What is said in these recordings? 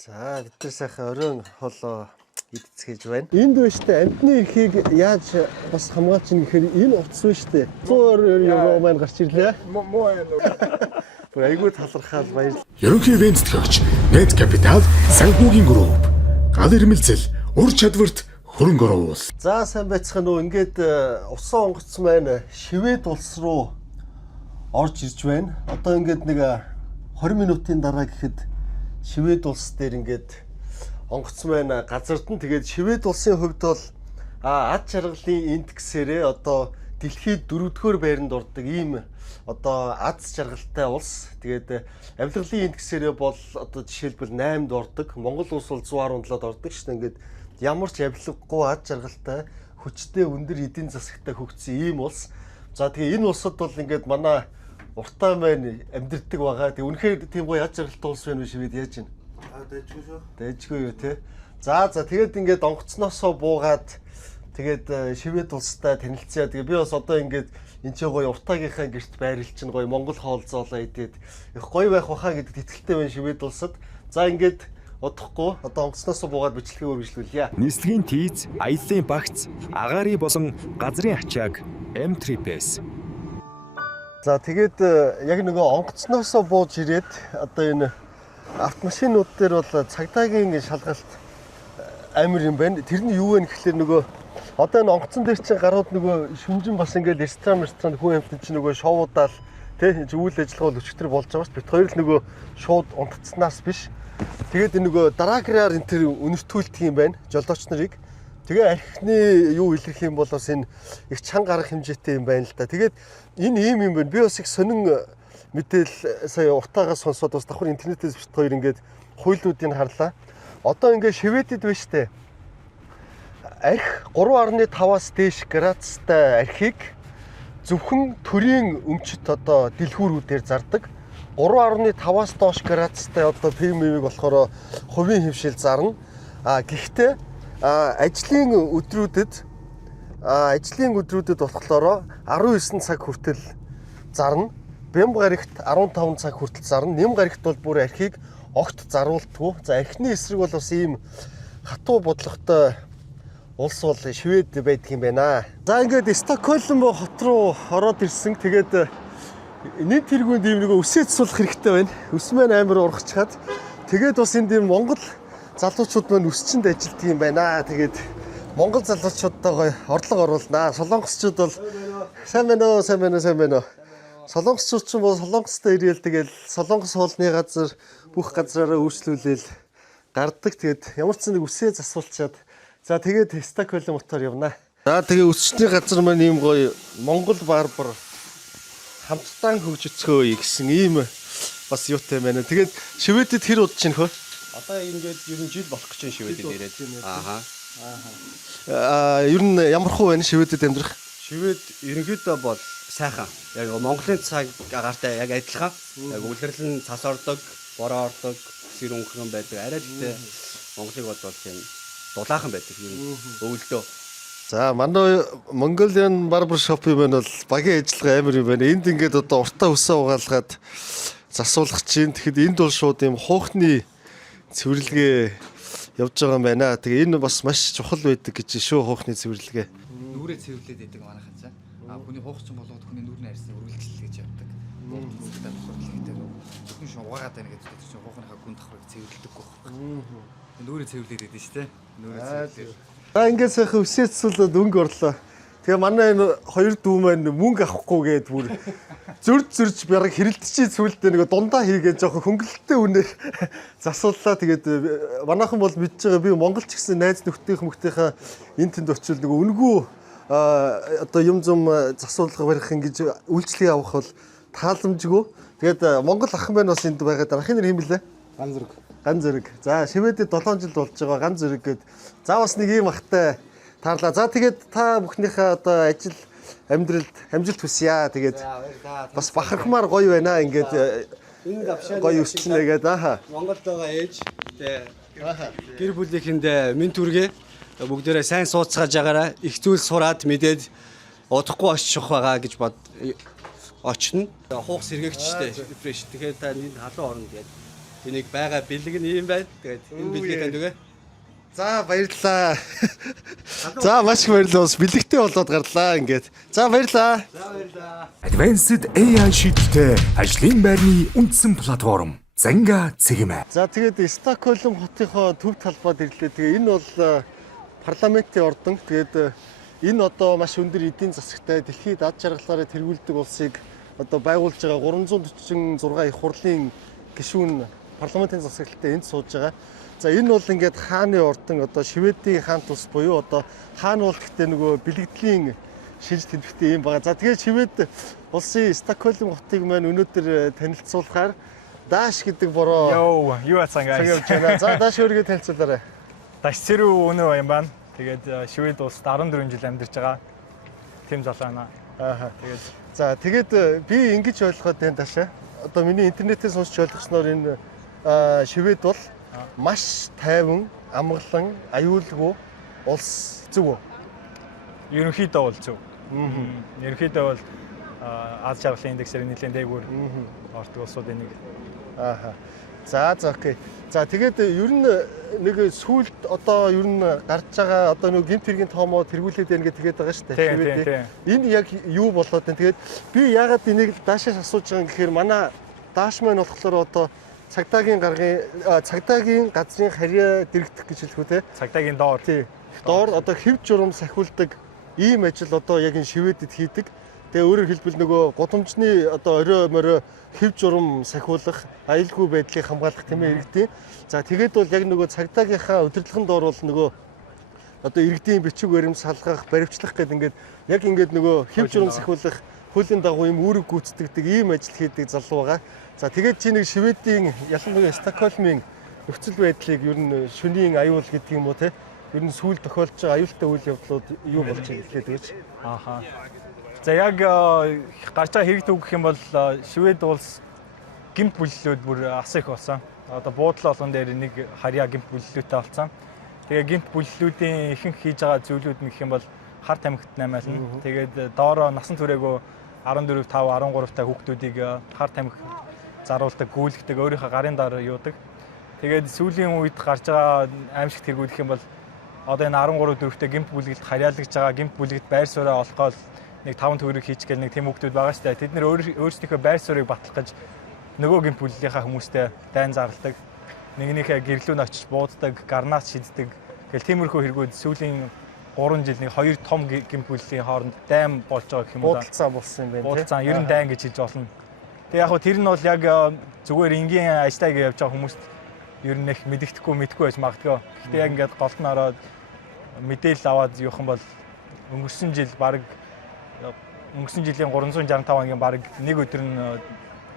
За бид нар сайхан оройн хоолоо идцгээж байна. Энд биштэй амтны эрхийг яаж бас хамгаалж ийн гэхээр энэ утас биштэй. 100 евро маань гарч ирлээ. Муу бүр айгүй талархал баярлалаа. Ерөнхий ивент төлөөгч Net Capital санхүүгийн групп гал ирмэлзэл ур чадварт хөрөнгө оруулалт. За сайн байцгаана уу. Ингээд усан онгоц маань Швед улс руу орж ирж байна. Одоо ингээд нэг 20 минутын дараа гэхэд Швед улс дээр ингээд онгоц маань газарт нь тэгээд Швед улсын хувьд бол ад жаргалын индексээрээ одоо дэлхийд 4-р байранд ордог ийм одоо аз жаргалтай улс. Тэгээд авилгалын индексээрээ бол одоо жишээлбэл 8-д ордог. Монгол улс бол 117-д ордог шүү дээ. Ингээд ямар ч авилгагүй аз жаргалтай хүчтэй өндөр эдийн засагтай хөгжсөн ийм улс. За тэгээ энэ улсад бол ингээд манай уртаа маань амьдэрдэг байгаа. Тэгээ үнэхээр тийм гоё аз жаргалтай улс байна биш үү яаж байна? Дайжгүй шүү. Дайжгүй юу те. За тэгээд ингээд онгоцноосоо буугаад тэгээд Швед улстай танилцъя. Тэгээ би бас одоо ингээд энэ ч гоё уртаагийнхаа гэрт байрлал чинь гоё Монгол хоол зоолоо идээд их гоё байх баха гэдэгт итгэлтэй байна Швед улсад. За ингээд удахгүй одоо онгоцноосоо буугаад бичлэгээ үргэлжлүүлье. Нислэгийн тийз, аяллаа багц, агаарын болон газрын ачааг M3-с. За тэгээд яг нөгөө онгоцноосоо бууж ирээд одоо энэ автомашинууд дээр бол цагдаагийн шалгалт амар юм байна. Тэр нь юу вэ гэхэлэр нөгөө одоо энэ онгоцон дээр чинь гарууд нөгөө шүнжин бас ингээл ресторан хүн амьтан чинь нөгөө шоудаал тий үйл ажиллагаа өчтөр болж байгаа ш. Бид хоёр л нөгөө шууд унтцснаас биш. Тэгээд энэ нөгөө дарааграар энэ төр өнөртүүлдэг юм байна. Жолооч нарыг. Тэгээ архины юу илэрх юм бол бас энэ их чанга арга хэмжээтэй юм байна л да. Тэгээд энэ ийм юм байна. Би бас их сонин мэдээл сая уртаагаас сонсоод бас давхар интернетээс бит хоёр ингээд хуйлуудыг харлаа. Одоо ингээд Шведэд байна штэ. Арх 3.5-аас дээш градустай архийг зөвхөн төрийн өмчит одоо дэлгүүрүүдээр зардаг. 3.5-аас доош градустай одоо ПМ-ийг болохоор хувийн хэмшил зарна. Гэхдээ ажлын өдрүүдэд болохоор 19 цаг хүртэл зарна. Бям гарагт 15 цаг хүртэл зарна. Нэм гарагт бол бүр архийг огт заруулдаггүй. За архины эсрэг бол бас ийм хатуу бодлоготой улс бол Швед байдаг юм байна. За ингээд Стокгольм хот руу ороод ирсэн. Тэгээд нэг тэргуунд ийм нэг үсээ цуцлах хэрэгтэй байна. Үс маань амар ургачаад. Тэгээд бас энд ийм Монгол залуучууд маань үсчинд ажилтдаг юм байна. Тэгээд Монгол залуучуудтай орлого оруулнаа. Солонгосчууд бол сайн байна уу? Солонгосчууд ч бол солонгостой ирээл тэгэл солонгос хоолны газар бүх газраараа үйлчлүүлээл гардаг. Тэгээд ямар ч нэг үсээ засуулчаад за тэгээд Стокгольм хотоор явнаа. За тэгээ өсчний газар маань ийм гоё Монгол барбар хамтдаа хөгжицгөө гэсэн ийм бас юутай байна. Тэгээд Шведэд хэр удаж чинь хөө? Одоо ингээд ер нь жил болох гэж байна Шведэд ирээд. Ер нь ямар хуу байна Шведэд амьдрах? Швед ерөнхийдөө бол сайхан. Яг Монголын цаг агаартай яг адилхан. Яг үлрэрлэн цас ордог, бороо ордог, сэр өнгөрөн байдаг. Арай л гэдэг Монголыг бол тийм дулаахан байдаг юм. Өвөлдөө. За манай Mongolian barber shop юм бол багийн ажиллагаа амар юм байна. Энд ингээд одоо уртаа үсээ угаалгаад засуулах чинь. Тэгэхэд энд бол шууд юм хуухны цэвэрлэгээ явж байгаа юм байна. Тэгээ энэ бас маш чухал байдаг гэж шүү хуухны цэвэрлэгээ. Нүрээ цэвэрлээд байдаг манайхан цаа. Хүний хуухчин болгоод хүний нүрний арьсан үргэлжлэл гэж явдаг. Цэцэгтэй бодлоготой. Зөвхөн шугаагаад байна гэдэг чинь хуухныхаа гүн давхрыг цэвэрлэдэггүй байхгүй. Нүрээ цэвэрлээд байдаг шүү дээ. Нүрээ цэвэрлээд. За ингээд сайхан үсээ цэцүүлээд өнгө орлоо. Тэгээ манай энэ хоёр дүү маань мөнгө авахгүйгээд бүр зөрж бараг хэрэлдчихий цэвэлдээ нэг дундаа хийгээд жоохон хөнгөлөлттэй үнээр засууллаа. Тэгээд манайхан бол мэдж байгаа би монголч гэсэн найз нөхдийнхээ энэ тэнд очил нэг үнгүү одоо юм зам засуулга барих ингэж үйлчлэгээ авах бол тааламжгүй. Тэгээд монгол ах маань бас энд байгаа. Ахын нэр хэм блэ? Ган зэрэг. За Шведэд 7 жил болж байгаа ган зэрэг гээд за бас нэг ийм ахтай таарлаа. За тэгээд та бүхнийхээ одоо ажил амьдралд амжилт хүсье. Тэгээд бас бахархмаар гоё байна. Ингээд Энэ давшаа гоё өсчлээ гээд Монголд байгаа ээж гэр бүлийнхэнд минь түргээ бүгдээрээ сайн сууцгааж байгаараа их зүйл сураад мэдээд удахгүй очих байгаа гэж очно. Хуух сэргээгчтэй рефреш. Тэгэхээр та энэ халуун оронд гээд Энийг байгаа бэлэг нь ийм байна. Тэгээд энэ бэлгийг тань үгээ. За баярлалаа. За маш их баярлалаа. Бас бэлэгтэй болоод гарлаа ингээд. За баярлалаа. Advanced AI шийдэлтэй ажлын байрны үндсэн платформ Занга цэгмэ. За тэгээд Стокгольм хотынхоо төв талбайд ирлээ. Тэгээ энэ бол парламентын ордон. Тэгээд энэ одоо маш өндөр эдийн засагтай дэлхийд ад жаргалаараа тэргүүлдэг улсыг одоо байгуулж байгаа 346 их хурлын гишүүн парламентын засаглалтай энд сууж байгаа. За энэ бол ингээд хааны ордон одоо Шведийн хаан тус буюу одоо хаан бол гэхдээ нөгөө бэлэгдлийн шинж тэмдэгтэй юм байгаа. За тэгээд Швед улсын Стокгольм хотыг маань өнөөдөр танилцуулахаар Dash гэдэг бороо юу ацсан явж байна. За Dash өөрийгөө танилцуулаарай. Dash Цэрүү өнөө юм байна. Тэгээд Швед улсад 14 жил амьдарч байгаа. Тэм залаана. Тэгээд за тэгээд би ингэж ойлгоод байна Dash. Одоо миний интернетээс сонсч ойлгосноор энэ Швед бол маш тайван, амгалан, аюулгүй улс зүг үү? Ерөнхийдөө бол зөв. Ерөнхийдөө бол Аз жаргалын индексээр нэлээд дээгүүр ордог улсуудын нэг. За окей. За тэгээд ер нь нэг сүүлд одоо ер нь гарч байгаа одоо нэг гэмт хэргийн тоомоо тэргүүлээд байна гэдэг байгаа шүү дээ. Энэ яг юу болоод байна? Тэгээд би яагаад энийг Dash-аас асууж байгаа юм гэхээр манай Dash маань болохоор одоо цагдаагийн газрын харьяа дэрэгдэх гэж хэлэх үү те? Цагдаагийн доор. Тий. Доор одоо хэв журам сахиулдаг ийм ажил одоо яг энэ Шведэд хийдэг. Тэгээ өөрөөр хэлбэл нөгөө гудамжны одоо орой морой хэв журам сахиулах, аюулгүй байдлыг хамгаалах тийм ээ иргэдийн. За тэгээд бол яг нөгөө цагдаагийнхаа удирдлагын доор бол нөгөө одоо иргэдийн бичиг баримт салгах, баривчлах гэдэг ингээд яг ингээд нөгөө хэв журам сахиулах хуулийн дагуу юм үүрэг гүйцэтгэдэг ийм ажил хийдэг залуу байгаа. За тэгээд чи нэг Шведийн ялангуяа Стокгольмын нөхцөл байдлыг ер нь шөнийн аюул гэдэг юм уу те? Ер нь сүүл тохиолж байгаа аюултай үйл явдлууд юу болж байгаа гэхлээр тэгэж. За яг гарч байгаа хэрэг төв гэх юм бол Швед улс гэмт бүллүүд бүр ас их болсон. Одоо буудлын олон дээр нэг харьяа гэмт бүллүүдтэй болсон. Тэгээ гэмт бүллүүдийн ихэнх хийж байгаа зүйлүүд нь гэх юм бол хар тамхит наймаална. Тэгээд доороо насан туршаагүй 14, 5, 13 та хүүхдүүдийг хар тамхи заруулдаг, гүйлгдэг, өөрийнхөө гарын дараа юудаг. Тэгээд сүүлийн үед гарч байгаа аимшигт хэрэгүүд гэх юм бол одоо энэ 13, 4-т гэмт бүлгэлд харьяалагдж байгаа гэмт бүлэгт байр сууриа олохоор нэг 5 төгрөг хийчихгээл нэг тийм хүүхдүүд байгаа шүү дээ. Тэд нэр өөрсдийнхөө байр суурийг батлах гэж нөгөө гэмт бүлгийнхаа хүмүүстэй дайн зарладаг. Нэгнийхээ гэрлүүн очиж бууддаг, гарнаас шиддэг. Тэгэл тиймэрхүү хэрэгүүд сүүлийн 3 жил нэг 2 том гэмт бүлгийн хооронд дайм болж байгаа гэх юм уу? Буудалцаа болсон юм байна. Буудалцаа ер нь дайн гэж хэлж болно. Тэг яг хөө тэр нь бол яг зүгээр энгийн ажиллаа гэж явж байгаа хүмүүст ер нь их мэддэхгүй мэдгүй байж магадгүй. Гэхдээ яг ингээд голд нь ороод мэдээлэл аваад явах юм бол өнгөрсөн жилийн 365 хоногийн баг нэг өдөр нь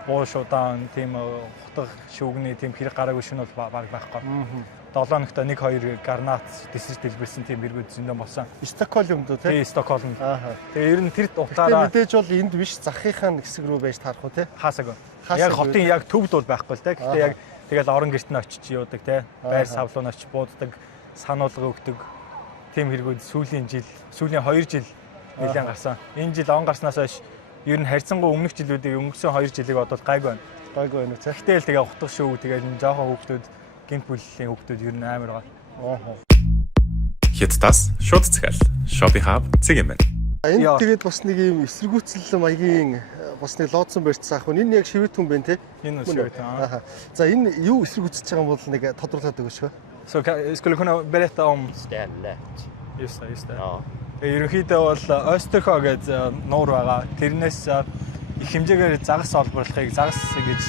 буу шуудаан тийм хутга шүүгний тийм хэрэг гараагүй шөнө бол баг байхгүй. 7 хоногт 1-2 гарнат дэсэж дэлбэрсэн тийм хэрэгүүд зөндөө болсон. Стокгольмд үү те? Тий, Стокгольм. Тэгээ ер нь тэр утгаараа мэдээж бол энд биш захийнхаа хэсэг рүү байж таарах уу те? Хаасаг. Яг хотын яг төвд бол байхгүй л те. Гэхдээ яг тэгэл орон гэрт нь очиж юудаг те. Байр савлуун очиж бууддаг, сануулга өгдөг. Тийм хэрэгүүд сүүлийн 2 жил нэлээд гарсан. Энэ жил он гарснаас хойш ер нь харьцангуй өмнөх жилүүдийг өнгөрсөн 2 жилиг бодвол гайгүй байна. Гайгүй байна үү? Гэтэл тэгээ утга шүү. Тэгэл жоохон хүүхдүүд гэмт бүллийн хүүхдүүд ер нь амар байгаа. Хятадас шууд захиал. Shopping Hub цэгмэн. Энд тэгээд бас нэг юм эсэргүүцэл маягийн бас нэг лоодсон барьцсан ах. Энэ яг Швед хүн байна те? Энэ Швед. За энэ юу эсэргүүцэж байгаа юм бол нэг тодруулаад өгөөч хөө. Så skulle kunna berätta om stället. Just det. Ja. Ерөнхийдөө бол Österhö гэж нуур байгаа. Тэрнээс их хэмжээгээр загас олборлохыг загас гэж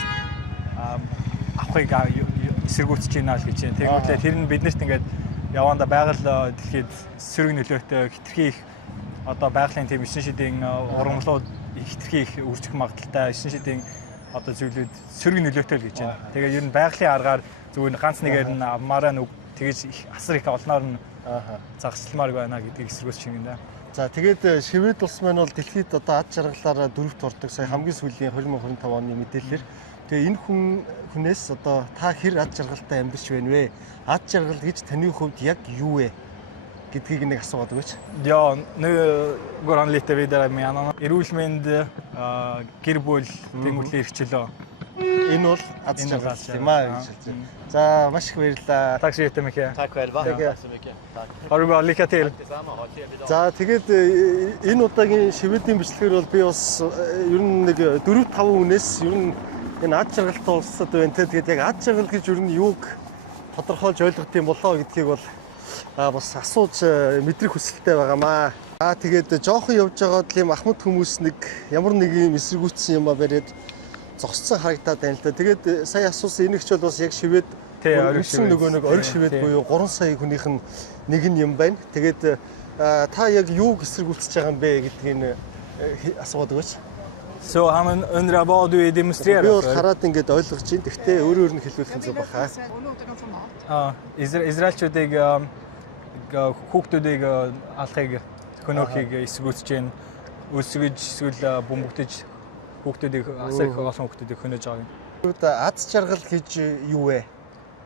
авахыг эсэргүүцэж байна л гэж байна. Тэгвэл тэр нь биднэрт ингээд явандаа байгаль дэлхийд сөрөг нөлөөтэй хитрхи их одоо байгалийн тийм 9 шидийн урамлууд хитрхи их үржих магадaltaй 9 шидийн одоо зүйлүүд сөрөг нөлөөтэй л гэж байна. Тэгээ ер нь байгалийн аргаар зүгээр ганц нэгээр нь авмаараа нүг тэгэж асар их олноор нь загсалмаар байна гэдгийг эсэргүүцэж байна. За тэгээд Швед улс маань бол дэлхийд одоо ад жаргалаараа 4-т ордог. Сая хамгийн сүүлийн 2025 оны мэдээлэлээр тэгээ энэ хүнээс одоо та хэр ад жаргалтай амьдарч байна вэ? Ад жаргал гэж таны хувьд яг юу вэ гэдгийг нэг асууад өгөөч. Ja, nu går han lite vidare med erhåll mängd gir бүл тэнгуүлийн эрхчлөө Энэ бол аз жаргал юм аа гэж хэлж байна. За маш их баярлалаа. Tack så jättemycket. Tack själva. Har du bra, lycka till. За тэгээд энэ удаагийн шивэдийн бичлэгээр бол би бас ер нь нэг 4-5 хүнээс ер нь энэ аз жаргалтай улсад байна те. Тэгээд яг аз жаргал гэж ер нь юуг тодорхойлж ойлгох юм болоо гэдгийг бол бас асууж мэдрэх хүсэлтэй байгаамаа. Тэгээд жоохон явж байгаад л юм ахмад хүмүүс нэг ямар нэг юм эсэргүүцсэн юм бариад зогссон харагдаад байна л да. Тэгээд сая асуусан энэгч бол бас яг шивэд өргөсөн нөгөө нэг ориг шивэд буюу 3 сая хүнийх нь нэг нь юм байна. Тэгээд та яг юуг эсэргүүцэж байгаа юм бэ гэдгийг асууад өгөөч. Så han undrar vad du demonstrerar Би бол för. хараад ингээд ойлгож чинь. Гэхдээ өөрөөр нь хэлүүлэх юм зөв баха. Ja, Израильчүүдийг хүүхдүүдийг алхахыг хөнөөхийг эсгүүцэж гин өсгөж эсвэл бөмбөгтөж хүүхдүүдийг асах олон хүүхдүүдийг хөнөөж байгаа юм. Аз жаргал гэж юу вэ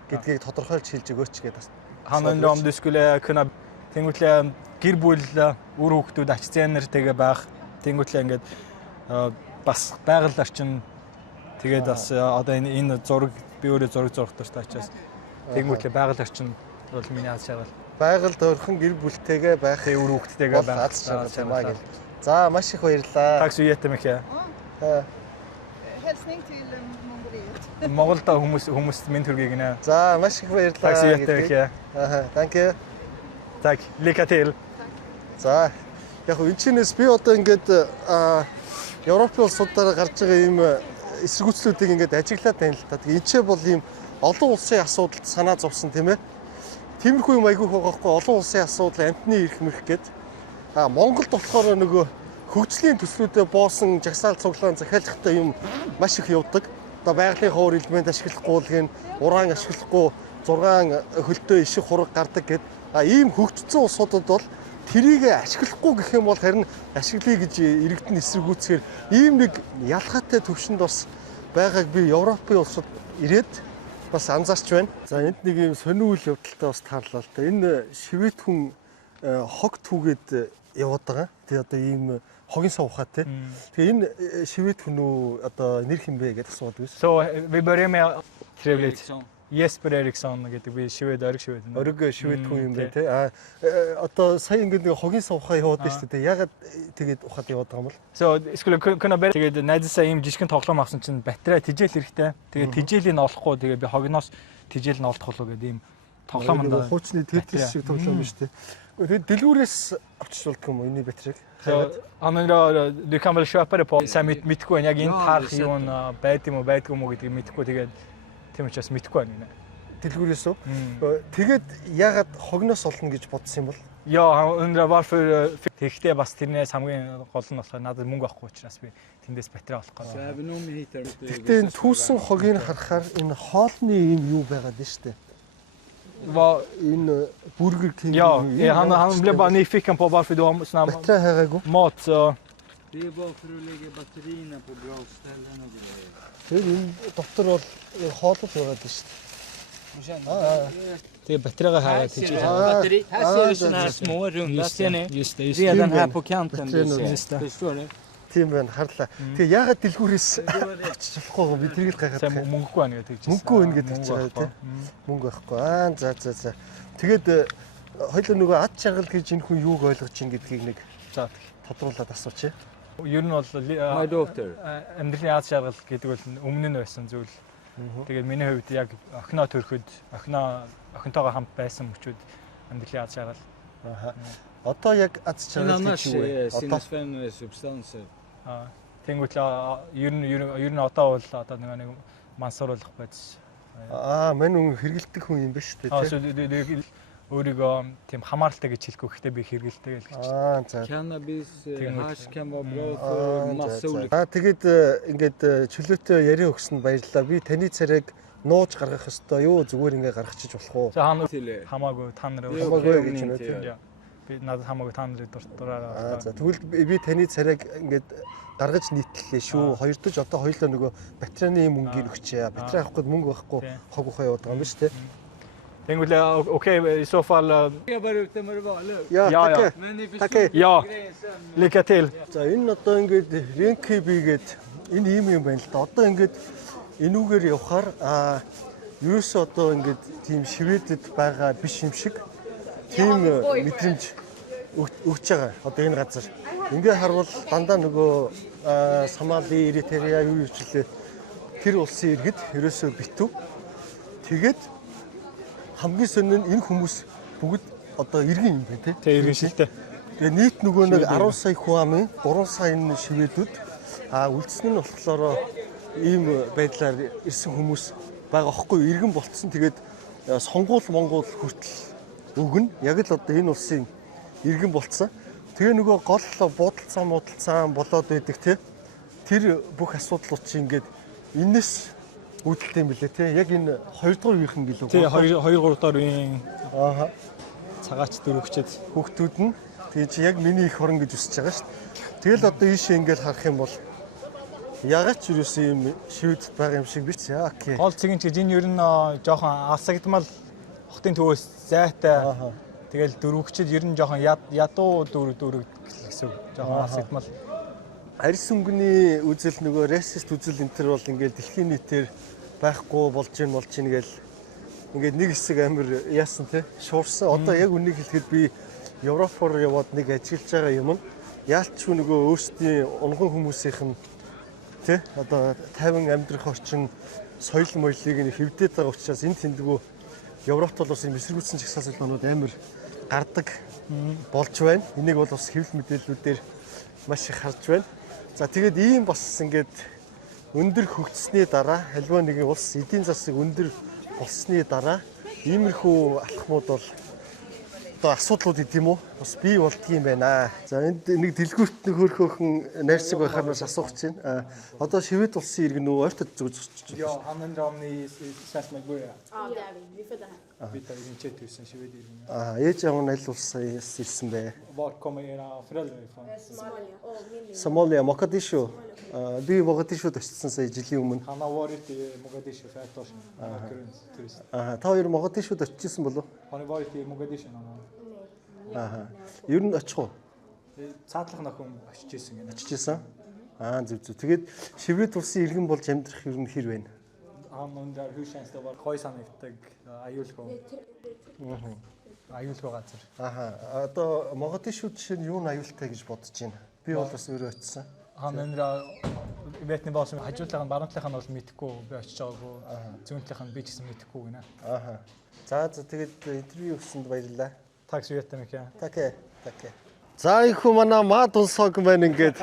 гэдгийг тодорхойлж хэлж өгөөч гэдэг. Han undrar om du skulle kunna тэнгуүтлээ гэр бүл үр хүүхдүүд ач зээнэртэйгээ байх тэнгуүтлээ ингээд бас байгаль орчин тэгээд бас одоо энэ зураг би өөрөө зураг зурхтаж таачаас тэнгуүтлээ байгаль орчин бол миний аз жаргал. Байгальд орхон гэр бүлтэйгээ байх үр хүүхдтэйгээ байх аз жаргал юм аа гэл. За маш их баярлалаа. Tack så jättemycket. Hälsning till Mongoliet. Монголда хүмүүст минь төргий гинэ. За маш их баярлалаа. Tack så jättemycket. Thank you. Tack. Lycka till. За яг энэ чинээс би одоо ингээд Европын улсуудаар гарч байгаа ийм эсэргүүцлүүдийг ингээд ажиглаад байна л та. Тэгээ энэ ч бол ийм олон улсын асуудалд санаа зовсон тийм ээ. Тиймэрхүү юм айгүйх байгаа хгүй олон улсын асуудал амтны ирэх мэрх гээд Монголд болохоор нөгөө хөгжлийн төслүүдэд боосон жагсаал цуглаан захиалгатай юм маш их явдаг. Одоо байгалийн хуур элемент ашиглахгүй л гэн уран ашиглахгүй 6 хөлтөө иших хураг гардаг гэд ийм хөгжсөн улсуудад бол тэрийг ашиглахгүй гэх юм бол харин ашиглая гэж иргэдэн эсэргүүцхээр ийм нэг ялгаатай төвшөнд бас байгааг би Европын улсад ирээд бас анзаарч байна. За энд нэг юм сонир үйл явдалтай бас таарлаа л да. Энэ шивэд хүн хог түүгээд яваад байгаа. Тэгээ одоо ийм хогийн савхаа те. Тэгээ энэ шивэд хүн үү одоо нэр хэмбэ гэдээ асууад байсан. Så vi börjar med trevligt. Jesper Eriksson гэдэг би шивэд ориг шивэд. Ориг шивэд хүн юм бэ те. Одоо сая ингээд нэг хогийн савхаа яваад байна шүү дээ. Ягаад тэгээд ухаад яваад байгаа юм бол? So skulle kunna berätta тэгээд найзсаа ийм жижигхэн тоглоом авсан чинь батарей тижэл хэрэгтэй. Тэгээд тижээлийн олохгүй тэгээд би хогноос тижээл нь олдох болов гэдэг ийм тоглоом даа. Хуучны Tetris шиг тоглоом шүү дээ. Тэгээд дэлгүүрээс авчиж болдгоо юм энэ батарейг. Så använder du kan väl köpa det på så mittgåen яг энэ тарх юу н байд юм уу байдгүй юм уу гэдгийг мэдхгүй тэгээд тийм учраас мэдхгүй байна. Дэлгүүрээс үү? Тэгээд ягаад хогноос олно гэж бодсон юм бол? Ja, undrar varför тэгтээ бас тэрнээс хамгийн гол нь болохоор надад мөнгө авахгүй учраас би тэндээс батарей олох гэдэг. Тэгтээ энэ түүсэн хогийг харахаар энэ хоолны юм юу байгаад байна шүү дээ. Vad Энэ Burger King. Ja, han blev bara nyfiken på varför du har såna Батарей хайгаагүй. mat så Det är bara för att lägga batterierna på bra ställen och grejer. Тэгээд энэ доктор бол хоолол байгаад байна шүү дээ. тэгээ батарейгаа хаагаад тийж. Batteri. Här ser du såna här små runda, ser ni? Just det. Redan här på kanten. Just det. Förstår du? Тийм байна харлаа. Тэгээ ягаад дэлгүүрээс авчиж болохгүй би тэрийг л гайхаад Сайн байна. мөнгөгүй байна гэдэг чинь. Мөнгөгүй байна гэдэг чинь байгаа тийм. Мөнгө байхгүй. За. Тэгээд хоёул нөгөө ад жаргал гэж энэ хүн юуг ойлгож чинь гэдгийг нэг За тодруулаад асууч. ер нь бол My doctor. амьдралын аз жаргал гэдэг бол өмнө нь байсан зүйл. Тэгээд миний хувьд яг охиноо төрөхөд охинтойгоо хамт байсан мөчүүд амьдралын аз жаргал. Одоо яг аз жаргал гэж юу вэ? Одоо Sinnesfrämmande substanser. Тэнгүүтлээ ер нь одоо бол одоо нэг мансууруулах байж. мань хүн хэрэгэлдэг хүн юм ба шүү дээ тийм. өөрийгөө тийм хамааралтай гэж хэлэхгүй гэхдээ би хэрэгэлтэй гэж. За. Cannabis, hash kan vara bra för massa olika. Тэгээд ингээд чөлөөтэй яриа өгсөнд баярлалаа. Би таны царайг нууж гаргах ёстой юу? Зүгээр ингээ гаргачих болох уу? За Till хамаагүй та нар Хамаагүй гэж байна тийм. би надад хамаагүй та нарын дураараа. За тэгвэл би таны царайг ингээд гаргаж нийтлээ шүү. Хоёр дэж одоо хоёулаа нөгөө батарейны мөнгийг өгчээ. Батарей авах гээд мөнгө байхгүй хог ухаа яваад байгаа юм биш үү? Тэнгүүл окей, i så fall Jag bara ute med det var, eller? Ja. Men ni Tack. förstår Ja. grejen sen. lycka till. За энэ одоо ингээд ренки бигээд энэ ийм юм байна л да. Одоо ингээд энүүгээр явхаар ерөөсөө одоо ингээд тийм Шведэд байгаа биш юм шиг тийм мэдрэмж өгч байгаа одоо энэ газар. Ингээ харвал дандаа нөгөө Сомали, Эритреа юу юучлээ тэр улсын иргэд ерөөсөө битүү. Тэгээд хамгийн сонин нь энэ хүмүүс бүгд одоо иргэн юм байна тий. Тэ иргэншилтэй. Тэгээ нийт нөгөө нэг 10 сая хүн амын 3 сая шивэдүүд үлдсэн нь болохоор ийм байдлаар ирсэн хүмүүс байгаа хөөхгүй иргэн болцсон. Тэгээд сонгуул Монгол хүртэл өгнө. Яг л одоо энэ улсын иргэн болцсон. Тэгээ нөгөө гол буудалцаан болоод байдаг тий. Тэр бүх асуудлууд чинь ингээд энэс үүдэлтэй юм билээ тий. Яг энэ 2 дугаар үеийнхэн гэлөө. Тий 2 3 дугаар үеийн цагаач дөрөвчд хүүхдүүд нь тэгээ чи яг миний их хорон гэж үсэж байгаа шүү дээ. Тэгэл одоо ийшээ ингээд харах юм бол ягаад ч юусэн юм шивэд байгаа юм шиг биш. Яа окей. Гол цэгэн чи энэ ер нь жоохон алсагдмал хотын төвөөс зайтай. Тэгэл дөрөвчд ер нь жоохон ядуу дөрөв гэсэн жоохон алсагдмал. Арьс өнгөний үзэл нөгөө рейсист үзэл энэ төр бол ингээд дэлхийн нийтээр байхгүй болж гин гээл ингээд нэг хэсэг амир яасан те шуурсан. Одоо яг үнийг хэлэхэд би Европоор яваад нэг ажиллаж байгаа юм нь яалтчгүй нөгөө өөрсдийн унган хүмүүсийнх нь те одоо 50 амьдрах орчин соёл моёлыг нь хэвдээд байгаа учраас энэ тэндгүү Европт бол бас юм эсэргүүцсэн чагсаалтнууд амир гардаг болж байна. Энийг бол бас хэвлэл мэдээллүүдээр маш их харж байна. За тэгээд ийм бас ингээд өндөр хөгжсөний дараа альва нэгэн улс эдийн засаг өндөр болсны дараа иймэрхүү алхмууд бол одоо асуудлууд идэм үү бас бий болдгийм байна. За энд нэг дэлгүүрт нэг хөөрхөөхөн найрсаг байхаар бас асуух чинь. Одоо Швед улсын иргэн нөө ойртод зүгж. Ja, han är ramni sens med börja. Ja, det är vi. Vi är födda här. Vi tar in 2000 Швед иргэн. Ээж аав нь аль улсаас ирсэн бэ? Var kommer era föräldrar ifrån? Somalia. Och min Сомали, Могадишо. Би Могадишод очсон сая жилийн өмнө. Han har varit i Mogadishu för 1 år sedan. Turist. Та хоёр Могадишод очижсэн болов? Har ni varit i Mogadishu någon gång? Ер нь очих уу? Цаатлах нөхөн очиж ирсэн гэнэ. Очижсэн. Зүг. Тэгээд Швед улсын иргэн болж амьдрах ер нь хэр байна? Han undrar hur känns det att vara хойсанэгдэг аюулгүй. Аюулгүй газар. Одоо Могадишод жишээ нь юу н аюултай гэж бодож байна. Би бол бас өөрөө очисан. Han undrar vet ni vad som хажуудлага нь баруунтлах нь бол мэдэхгүй би очиж байгаагүй. Зүүнтлах нь би ч гэсэн мэдэхгүй гинэ. За тэгээд интервью өгсөнд баярлалаа. Tack så jättemycket. Таке. За их хүмүүс манай мад улсог байна ингээд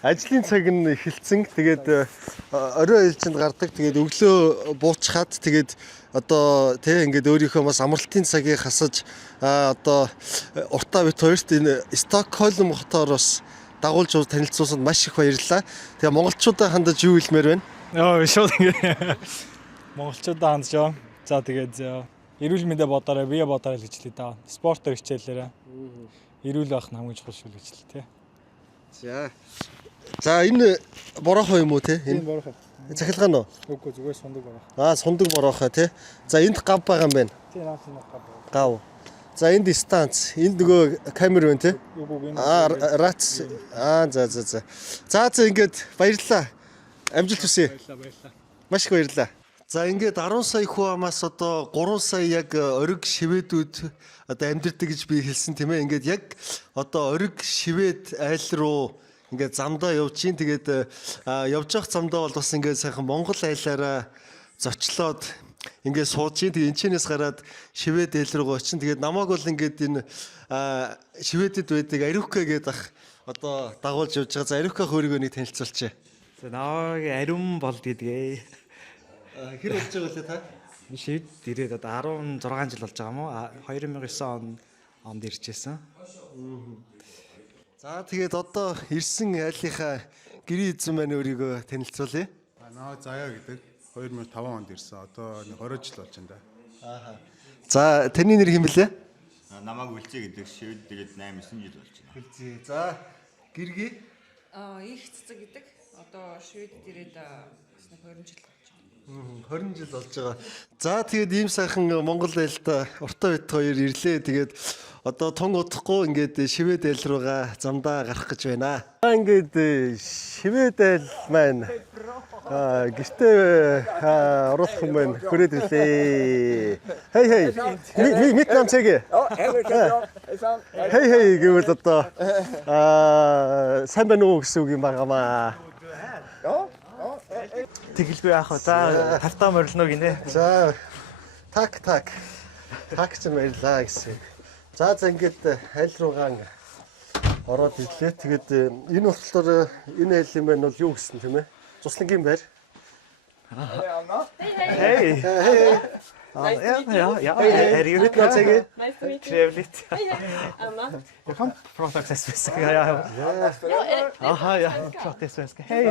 ажлын цаг нь эхэлсэн. Тэгээд орой ээлжинд гардаг. Тэгээд өглөө буучхаад тэгээд одоо тий ингээд өөрийнхөө бас амралтын цагийг хасаж одоо уртаа бит хоёрт энэ Стокгольм хотоор бас дагуулж танилцуулсанд маш их баярлалаа. Тэгээ монголчуудаа хандаж юу хэлмээр байна? Шууд ингээд монголчуудаа хандаж байгаа. За тэгээд эрүүл мэндэ бодорой, бие бодорой л гэж хэлээ даа. Спортоор хичээлээрээ. Эрүүл байх нь хамгийн чухал шүү гэж хэлээ тий. За энэ борохоо юм уу те? Энэ борохоо. Захилгаан уу? Үгүй зүгээр сундаг борохоо. Сундаг борохоо те. За энд гав байгаа юм байна. Тий наасан гав. Гав. За энд станц. Энд нөгөө камер байна те. Үгүй рац. За. За ингээд баярлалаа. Амжилт хүсье. Баярлалаа. Маш их баярлалаа. За ингээд 10 сая хүн амаас одоо 3 сая яг ориг шивэдүүд одоо амьдэрдэг гэж би хэлсэн тийм ээ. Ингээд яг одоо ориг шивэд айл руу ингээд замдаа явж чинь тэгээд явж явах замдаа бол бас ингээд сайхан Монгол айлаараа зочлоод ингээд сууж чинь тэгээд энэчнээс гараад шивэд айл руу очин тэгээд намайг бол ингээд энэ шивэдэд байдаг Ариука гэдэг ах одоо дагуулж явж байгаа. За Ариука өөрийгөө нэг танилцуулчих. За наваг Ариун бол гэдгээ. Хэр болж байгаа вэ та? Би шивд ирээд одоо 16 жил болж байгаа юм уу? 2009 онд иржсэн. За тэгээд одоо ирсэн айлынхаа гэрээ эзэн маань өөрийгөө танилцуулъя. Наа Заяа гэдэг 2005 онд ирсэн. Одоо 20 жил болж байна да. За таны нэр хэм блэ? Намайг Үлзий гэдэг шивд тэгээд 8-9 жил болж байна. Үлзий. За гэргээ? Их цэцэг гэдэг. Одоо шивд ирээд 20 жил. 20 жил болж байгаа. За тэгээд ийм сайхан Монгол айлда уртаа бит хоёр ирлээ. Тэгээд одоо тун удахгүй ингээд шивэд айл руугаа замдаа гарах гэж байна. Ингээд шивэд айл маань Гэртээ оруулах юм байна. Хүрээд үлээ. Хей. Мэд намцэг. Хей гэвэл одоо сайн байна уу гэсэн үг юм байгаамаа. Тэгэлгүй яах вэ? За тавтаа морилно гинэ. За так. Такч баярлаа гэсэн. За ингээд аль руугаан ороод ирлээ. Тэгээд энэ болохоор энэ айл юм байна бол юу гэсэн тийм ээ? Цуслангийн байр. Hey. Ja. Är ju mycket att säga. Trevligt. Anna. Jag kom från svenska. Ja. Aha, ja. Pratar svenska. Hej.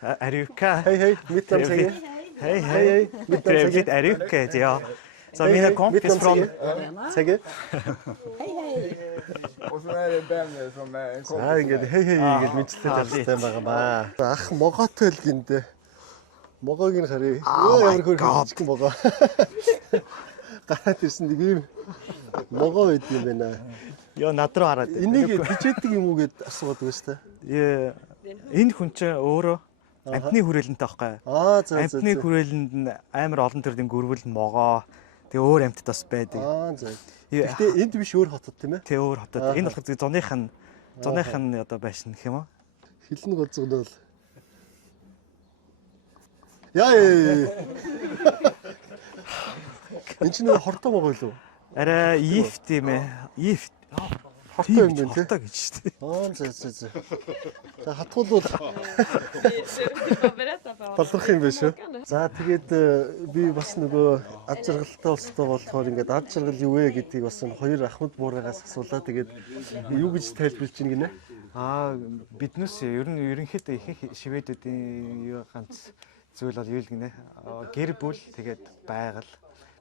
Är du okej? Hej. Mitt namn säger. Hej. Trevligt. Är du okej? Ja. Så mina kompis från säger. Hej. Och så är det Benny som är en kompis. За ингээд хей гэж мэдчилтэй тавьсан байгаа маа. Ах могоотой л гиндэ. Могоог нь харъя. Ямар хөрхөж могоо. Гараад ирсэн нэг юм могоо байд юм байна. Яа над руу хараад. Энийг бичээдэг юм уу гэд асууад байна шүү дээ. Энэ хүн чинь өөрөө амтны хүрээлэнтэй байхгүй. За. Амтны хүрээлэнд нь амар олон төрлийн гөрвөл могоо. Тэгээ өөр амтд бас байдаг. За. Гэхдээ энд биш өөр хотод тийм ээ? Тэ өөр хотод. Энэ болохоор зуных нь одоо байшин гэх юм уу? Хилэн гоцгонол. Яа. Энд чинь хортой могоо юу? Арай ифт юм ээ. Ифт. Хортой юм байна тий. Хортой гэж шүү дээ. За. За хатгуулвал талрах юм биш үү? За тэгээд би бас нөгөө ад жаргалтай улстай болохоор ингээд ад жаргал юу вэ гэдгийг бас хоёр ахмад буураагаас асуулаа. Тэгээд юу гэж тайлбарлаж ийн гинэ? Биднээс ерөнхийдөө ихэнх шивэдүүдийн ганц зүйл бол юу л гинэ? Гэр бүл тэгээд байгаль.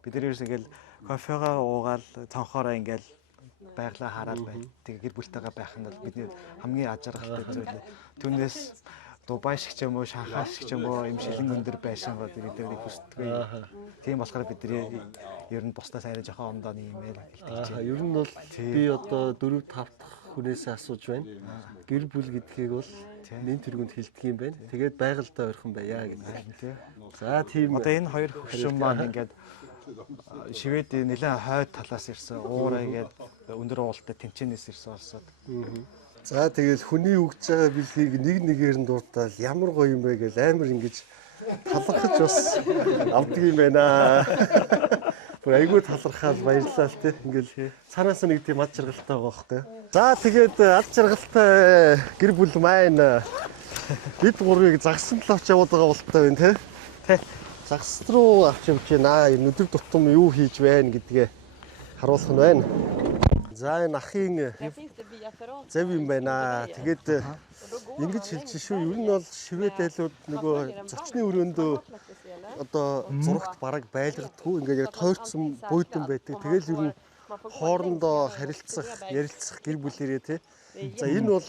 Бид нар ерөөс ингээл кофегаа уугаал цонхоороо ингээл байглаа хараад бай. Тэгээ гэр бүлтэйгээ байх нь бол бидний хамгийн аж аргалтай зүйл. Түүнээс Дубай шиг ч юм уу, Шанхай шиг ч юм уу, им шилэн өндөр байшингууд ирээдүйд хүсдэг. Тийм болохоор бидний ер нь бусдаас арай жоохон ондооны юм ээ гэлтэж. Ер нь бол би одоо 4-5 дахь хүнээсээ асууж байна. Гэр бүл гэдгийг бол нэн тэргүнд хэлдэг юм байна. Тэгээд байгальтай ойрхон байя гэдэг. За тийм. Одоо энэ хоёр хөвшин маань ингээд шивэд нэлээд хойд талаас ирсэн. Уураа ингээд өндөр уултай тэмчээнээс ирсэн болсоод. За тэгэл хүний өгж байгаа бэлгийг нэг нэгээр нь дуртаал ямар гоё юм бэ гэж амар ингэж талархаж бас авдаг юм байна. Бүр айгүй талархаад баярлалаа л те. Ингээл цаанаас нэг тийм ад жаргалтай байгаа байхгүй. За тэгээд ад жаргалтай гэр бүл маань бид гурвыг загсан л авч яваад байгаа болтой байна те. Загас руу авч явж байна. Өдөр тутам юу хийж байна гэдгээ харуулах нь байна. За энэ ахын зав юм байна. Тэгээд ингэж хэлж шүү. Ер нь бол шивэд айлууд нөгөө зочны өрөөндөө одоо зурагт бараг байлгадгүй. Ингээд яг тойрцсон буудан байдаг. Тэгэл ер нь хоорондоо харилцах, ярилцах гэр бүлэрээ тий. За энэ бол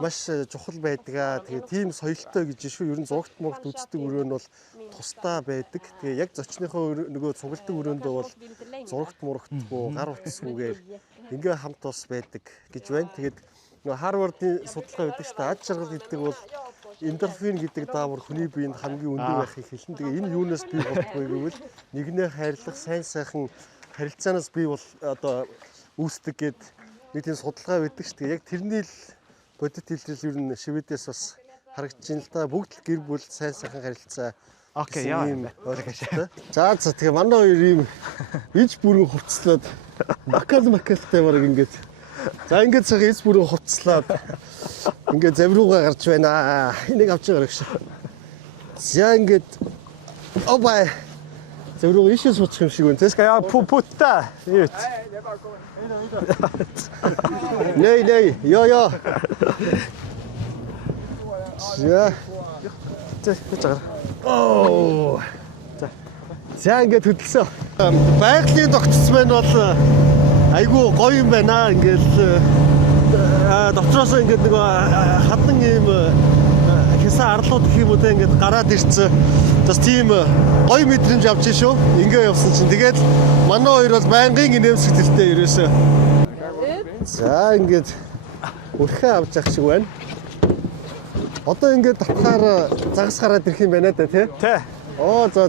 маш чухал байдаг. Тэгээ тийм соёлтой гэж шүү. Ер нь зурагт мөрөгт үздэг өрөө нь бол тусдаа байдаг. Тэгээ яг зочныхоо нөгөө цугладаг өрөөндөө бол зурагт мөрөгтгүй, гар утасгүйгээр ингээ хамт бас байдаг гэж байна. Тэгээд нөгөө Харвардын судалгаа байдаг шүү дээ. Ад жаргал гэдэг бол эндорфин гэдэг даавар хүний биед хамгийн өндөр байхыг хэлнэ. Тэгээ энэ юунаас бий болдгоо гэвэл нэгнээ хайрлах, сайн сайхан харилцаанаас бий бол одоо үүсдэг гэд нэг тийм судалгаа байдаг шүү дээ. Яг тэрний л бодит хэлбэрэл ер нь шивэдээс бас харагдаж байна л да. Бүгд л гэр бүл сайн сайхан харилцаа. Окей, яа. За тэгээ манай хоёр ийм иж бүрэн хувцлаад макалтай бараг ингээд. За ингээд цагаан иж бүрэн хувцлаад ингээд завруугаа гарч байна. Энийг авч байгаа гэж. За ингээд опа. Завруугаа ишээ суучих юм шиг байна. Тэск яа путта. Юу. Nee, ёо. За. За. Оо. За ингээд хөдөлсөн. Байгалийн тогтцол маань бол айгүй гоё юм байна. Ингээл дотроос ингээд нэг хатан ийм хясаа арлууд гэх юм уу те ингээд гараад ирсэн. Бас тийм гоё мэдрэмж авч шүү. Ингээ явсан чинь тэгээд манай хоёр бол байнгын инээмсэгдэлтэй ерөөсөө. За ингээд өрхөө авч явах шиг байна. Одоо ингээд татхаар загас гараад ирэх юм байна да тий? Тий. Оо за.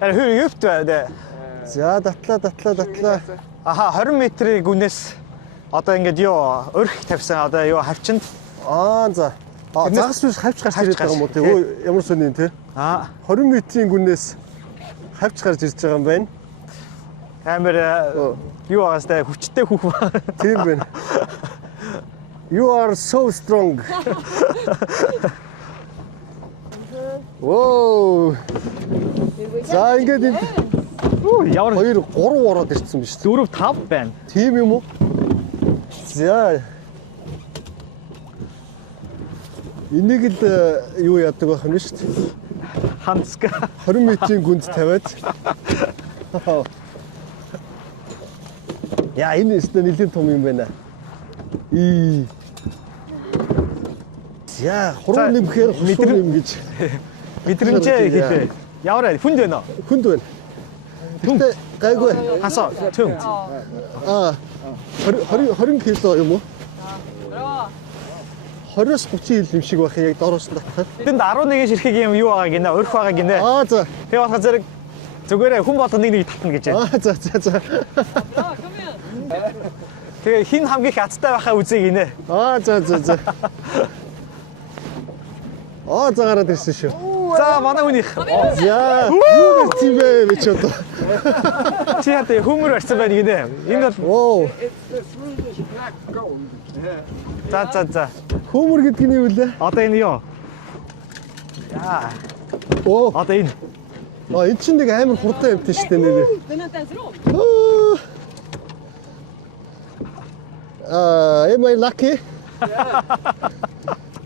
Хөвт байна. За татлаа. Аха 20 метрийн гүнээс одоо ингээд юу өрх тавьсан одоо юу хавчинд. За. Загас биш хавч гарч ирээд байгаа юм уу тий? Өө ямар сони тий? 20 метрийн гүнээс хавч гарч ирж байгаа юм байна. Амар юу аастай хүчтэй хүүх. Тийм байна. You are so strong. Whoa. За ингээд энэ ямар 2 3 ороод ирсэн биз. 4 5 байна. Тийм юм уу? За. Энийг л юу яадаг байх юм шүү дээ. Ханцга 20 метрийн гүнд тавиад. Яа энэ өстө нэлийн том юм байна. За хуруу нэмэхээр хуруу нэм гэж. Мэдрэмжээ хэлээ. Ямар хүнд байна уу? Хүнд байна. Тэгтээ гайгүй. Хасаа төм. 20 кг юм уу? 20-с 30 кг юм шиг байх яг доороос нь татхад. Тэнд 11 ширхэг юм юу байгаа гинэ, өрх байгаа гинэ. За. Тэгээ болохоор зэрэг зүгээр хүн болго нэг татна гэж байна. За. Тэгээ хин хамгийн их азтай байхаа үзье гинэ. За. За гараад ирсэн шүү. За манай хүнийх. За. Юу тийм бэ ч одоо. Чи хатаа хүмүүр барьсан байна гинэ. Энэ бол За. Хүмүүр гэдэг нь юу вэ? Одоо энэ юу? Яа. Одоо энэ. Энэ чинь нэг амар хурдан амт шүү дээ нэрээ. Am I lucky?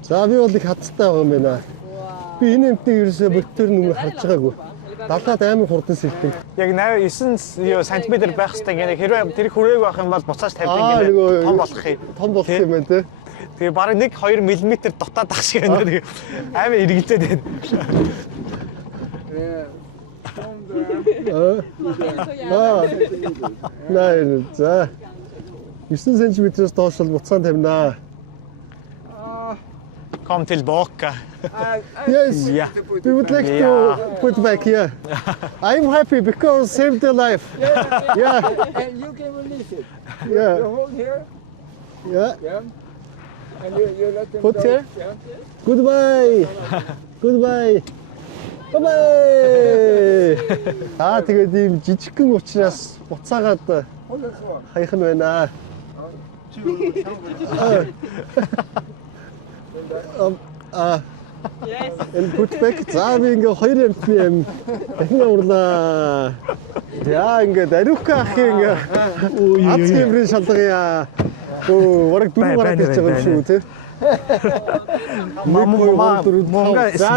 За би бол их хацтай байгаа юм байна. Би энэ амтыг ерөөсөө бөтөр нүмер харж байгаагүй. Далаад амар хурдан сэлдэг. Яг 9 см байх хэрэгтэй гэнэ. Хэрвээ тэр хүрээгүй байх юм бол буцааж тавьдаг гэнэ. Том болох юм. Том болох юм байна те. Тэгээ бараг 1-2 мм дотоод ах шиг байна. Тэгээ амар эргэлзээд байна. Наа. За. 9 см-с доош бол буцаан тавина. Come tillbaka. Yes. Yeah. We would like to put back here. I'm happy because saved their life. Yeah. And you can release it. Yeah. You hold here. Yeah. And you let them Put go. here. Yeah. Goodbye. Goodbye. Bye-bye. Тэгээд ийм жижигхэн учраас буцаагаад хаях нь байна. Yes. And put back. За би ингээ 2 амтны юм дахин аварлаа. Яа ингээ дариука ах ингээ аз гэмрийн шалгая. Бараг 4 гараад ирж байгаа юм шүү те. Монга за.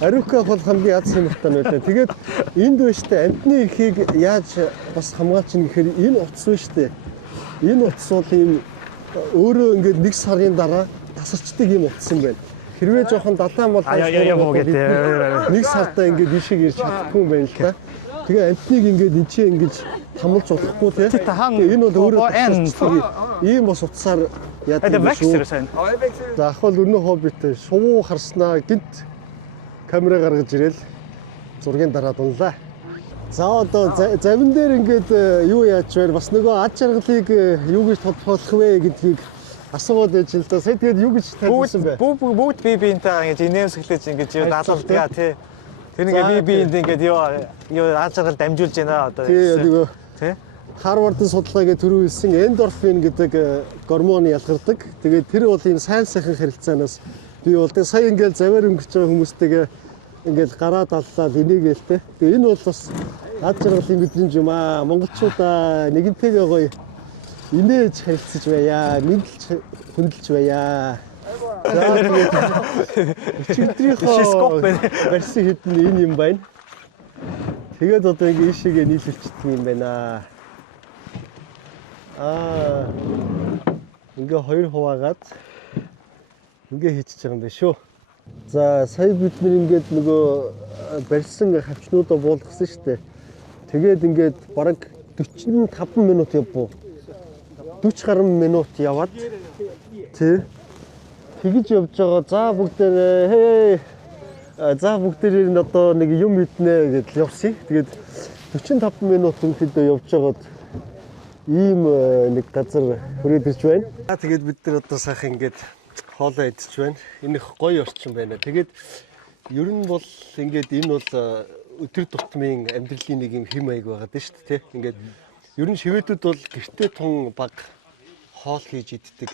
Ариука бол хамгийн аз хэмжээтэй байлаа. Тэгээд энд биштэй амтны эрхийг яаж бас хамгаалж ийн гэхээр энэ утас биштэй. Энэ утас бол ийм өөрөө ингээд 1 сарын дараа тасарчдаг юм утас юм байна. Хэрвээ жоохон далайн бол 1 сартаа ингээд ишиг ирж чадахгүй юм байна л та. Тэгээ амтныг ингээд энэ чинь ингэж хамлж болохгүй те. Тэгээ энэ бол өөрөө ийм бас утсаар яадаг юм шүү. За ах бол өнөө хоббит шувуу харснаа гинт камера гаргаж ирэл зургийн дараа дунлаа. За одоо завин дээр ингээд юу яаж вэ? Бас нөгөө ад жаргалыг юу гэж тодорхойлох вэ гэдгийг асууад байж л да. Сая тэгээд юу гэж тайлбарласан бэ? Бүгд бие биентэй ингэж инээмсэглэж ингэж юу даалгалдаг тий. Тэр ингээ бие биенд ингэж юу ад жаргал дамжуулж байна одоо. Тий. Харвардын судалгаагийн түрүү хэлсэн эндорфин гэдэг гормон ялгардаг. Тэгээд тэр бол ийм сайн сайхан харилцаанаас бий болдог. Сая ингээл заваар өнгөрч байгаа хүмүүстэйгээ ингээл гараад аллаад энийгээлтэй. Тэгээ энэ бол бас ад жаргалын мэдрэмж юм аа. Монголчуудаа нэгэнтэйгээ гоё инээж харилцаж байя, мэдлж хөндлөж байя. Өчигдрийнхөө барьсан хэдэн энэ юм байна. Тэгээд одоо ингээ ийшээгээ нийлүүлчихдэг юм байна. Ингээ 2 хуваагаад ингээ хийчихэж байгаа юм байна шүү. За сая бид ингээд нөгөө барьсан хавчнуудаа буулгасан шүү дээ. Тэгээд ингээд бараг 45 минут явбуу. 40 гаруй минут яваад тий. тэгж явж байгаа. За бүгдээ за бүгдээ энэ одоо нэг юм иднэ гэдэл явсан. Тэгээд 45 минут өнөдөө явж байгаад ийм нэг газар хүрээд ирж байна. Тэгээд бид нар одоо сайхан ингээд хоолоо идэж байна. Энэ их гоё орчин байна. Тэгээд ер нь бол ингээд энэ бол өдөр тутмын амьдралын нэг юм хэм маяг байгаа даа шүү дээ. Ингээд ер нь шивэдүүд бол гэртээ тун баг хоол хийж иддэг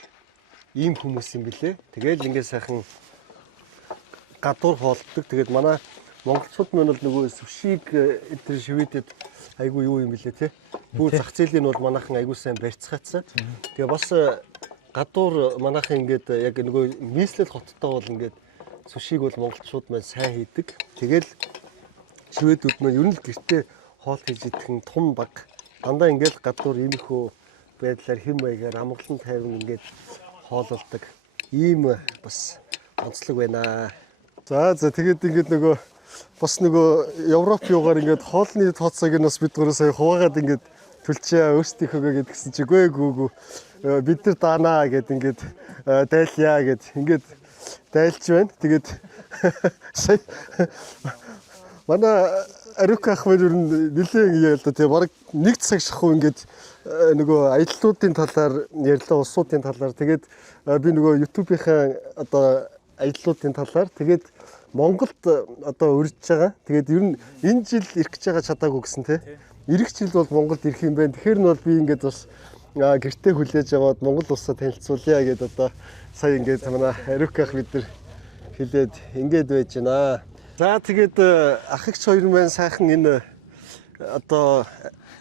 ийм хүмүүс юм билэ. Тэгээл ингээд сайхан гадуур хоолдог. Тэгээд манай монголчууд мань бол нөгөө сүшиг эдгээр шивэдэд айгүй юу юм билэ те. Бүр зах зээлийн бол манайхан айгүй сайн барьцгаацсан. Тэгээ бас гадуур манайхан ингээд яг нөгөө нийслэл хоттой бол ингээд сүшиг бол монголчууд маань сайн хийдэг. Тэгэл шивэдүүд маань ер нь л гэртээ хоол хийж идэх нь том баг. Дандаа ингээд гадуур иймэрхүү байдлаар хэм маягаар амгалан тайван ингээд хоололдог. Ийм бас онцлог байна. За тэгээд ингээд нөгөө бас нөгөө Европ юугаар ингээд хоолны тооцоог нь бас бид гурав сая хуваагаад ингээд төлчөө өөрсдийнхөө гэдгсэн чи гүйгүү бид нар даанаа гэд ингээд дайлья гэд ингээд дайлж байна. Тэгээд сая манай Арук ах мөр нэлээд яа л да тий бараг нэг цаг шахуу ингээд нөгөө аяллуудын талаар ярьлаа, улсуудын талаар. Тэгээд би нөгөө YouTube-ийнхаа одоо аяллуудын талаар тэгээд Монголд одоо урьж байгаа. Тэгээд ер нь энэ жил ирэх гэж байгаа чадаагүй гэсэн тий. Ирэх жил бол Монголд ирэх юм байна. Тэгэхээр нь бол би ингээд бас гэртээ хүлээж аваад Монгол улсаа танилцуулъя гэдээ одоо сая ингээд манай Арук ах бид нар хэлээд ингээд байж байна. За тэгээд ах эгч хоёр маань сайхан энэ одоо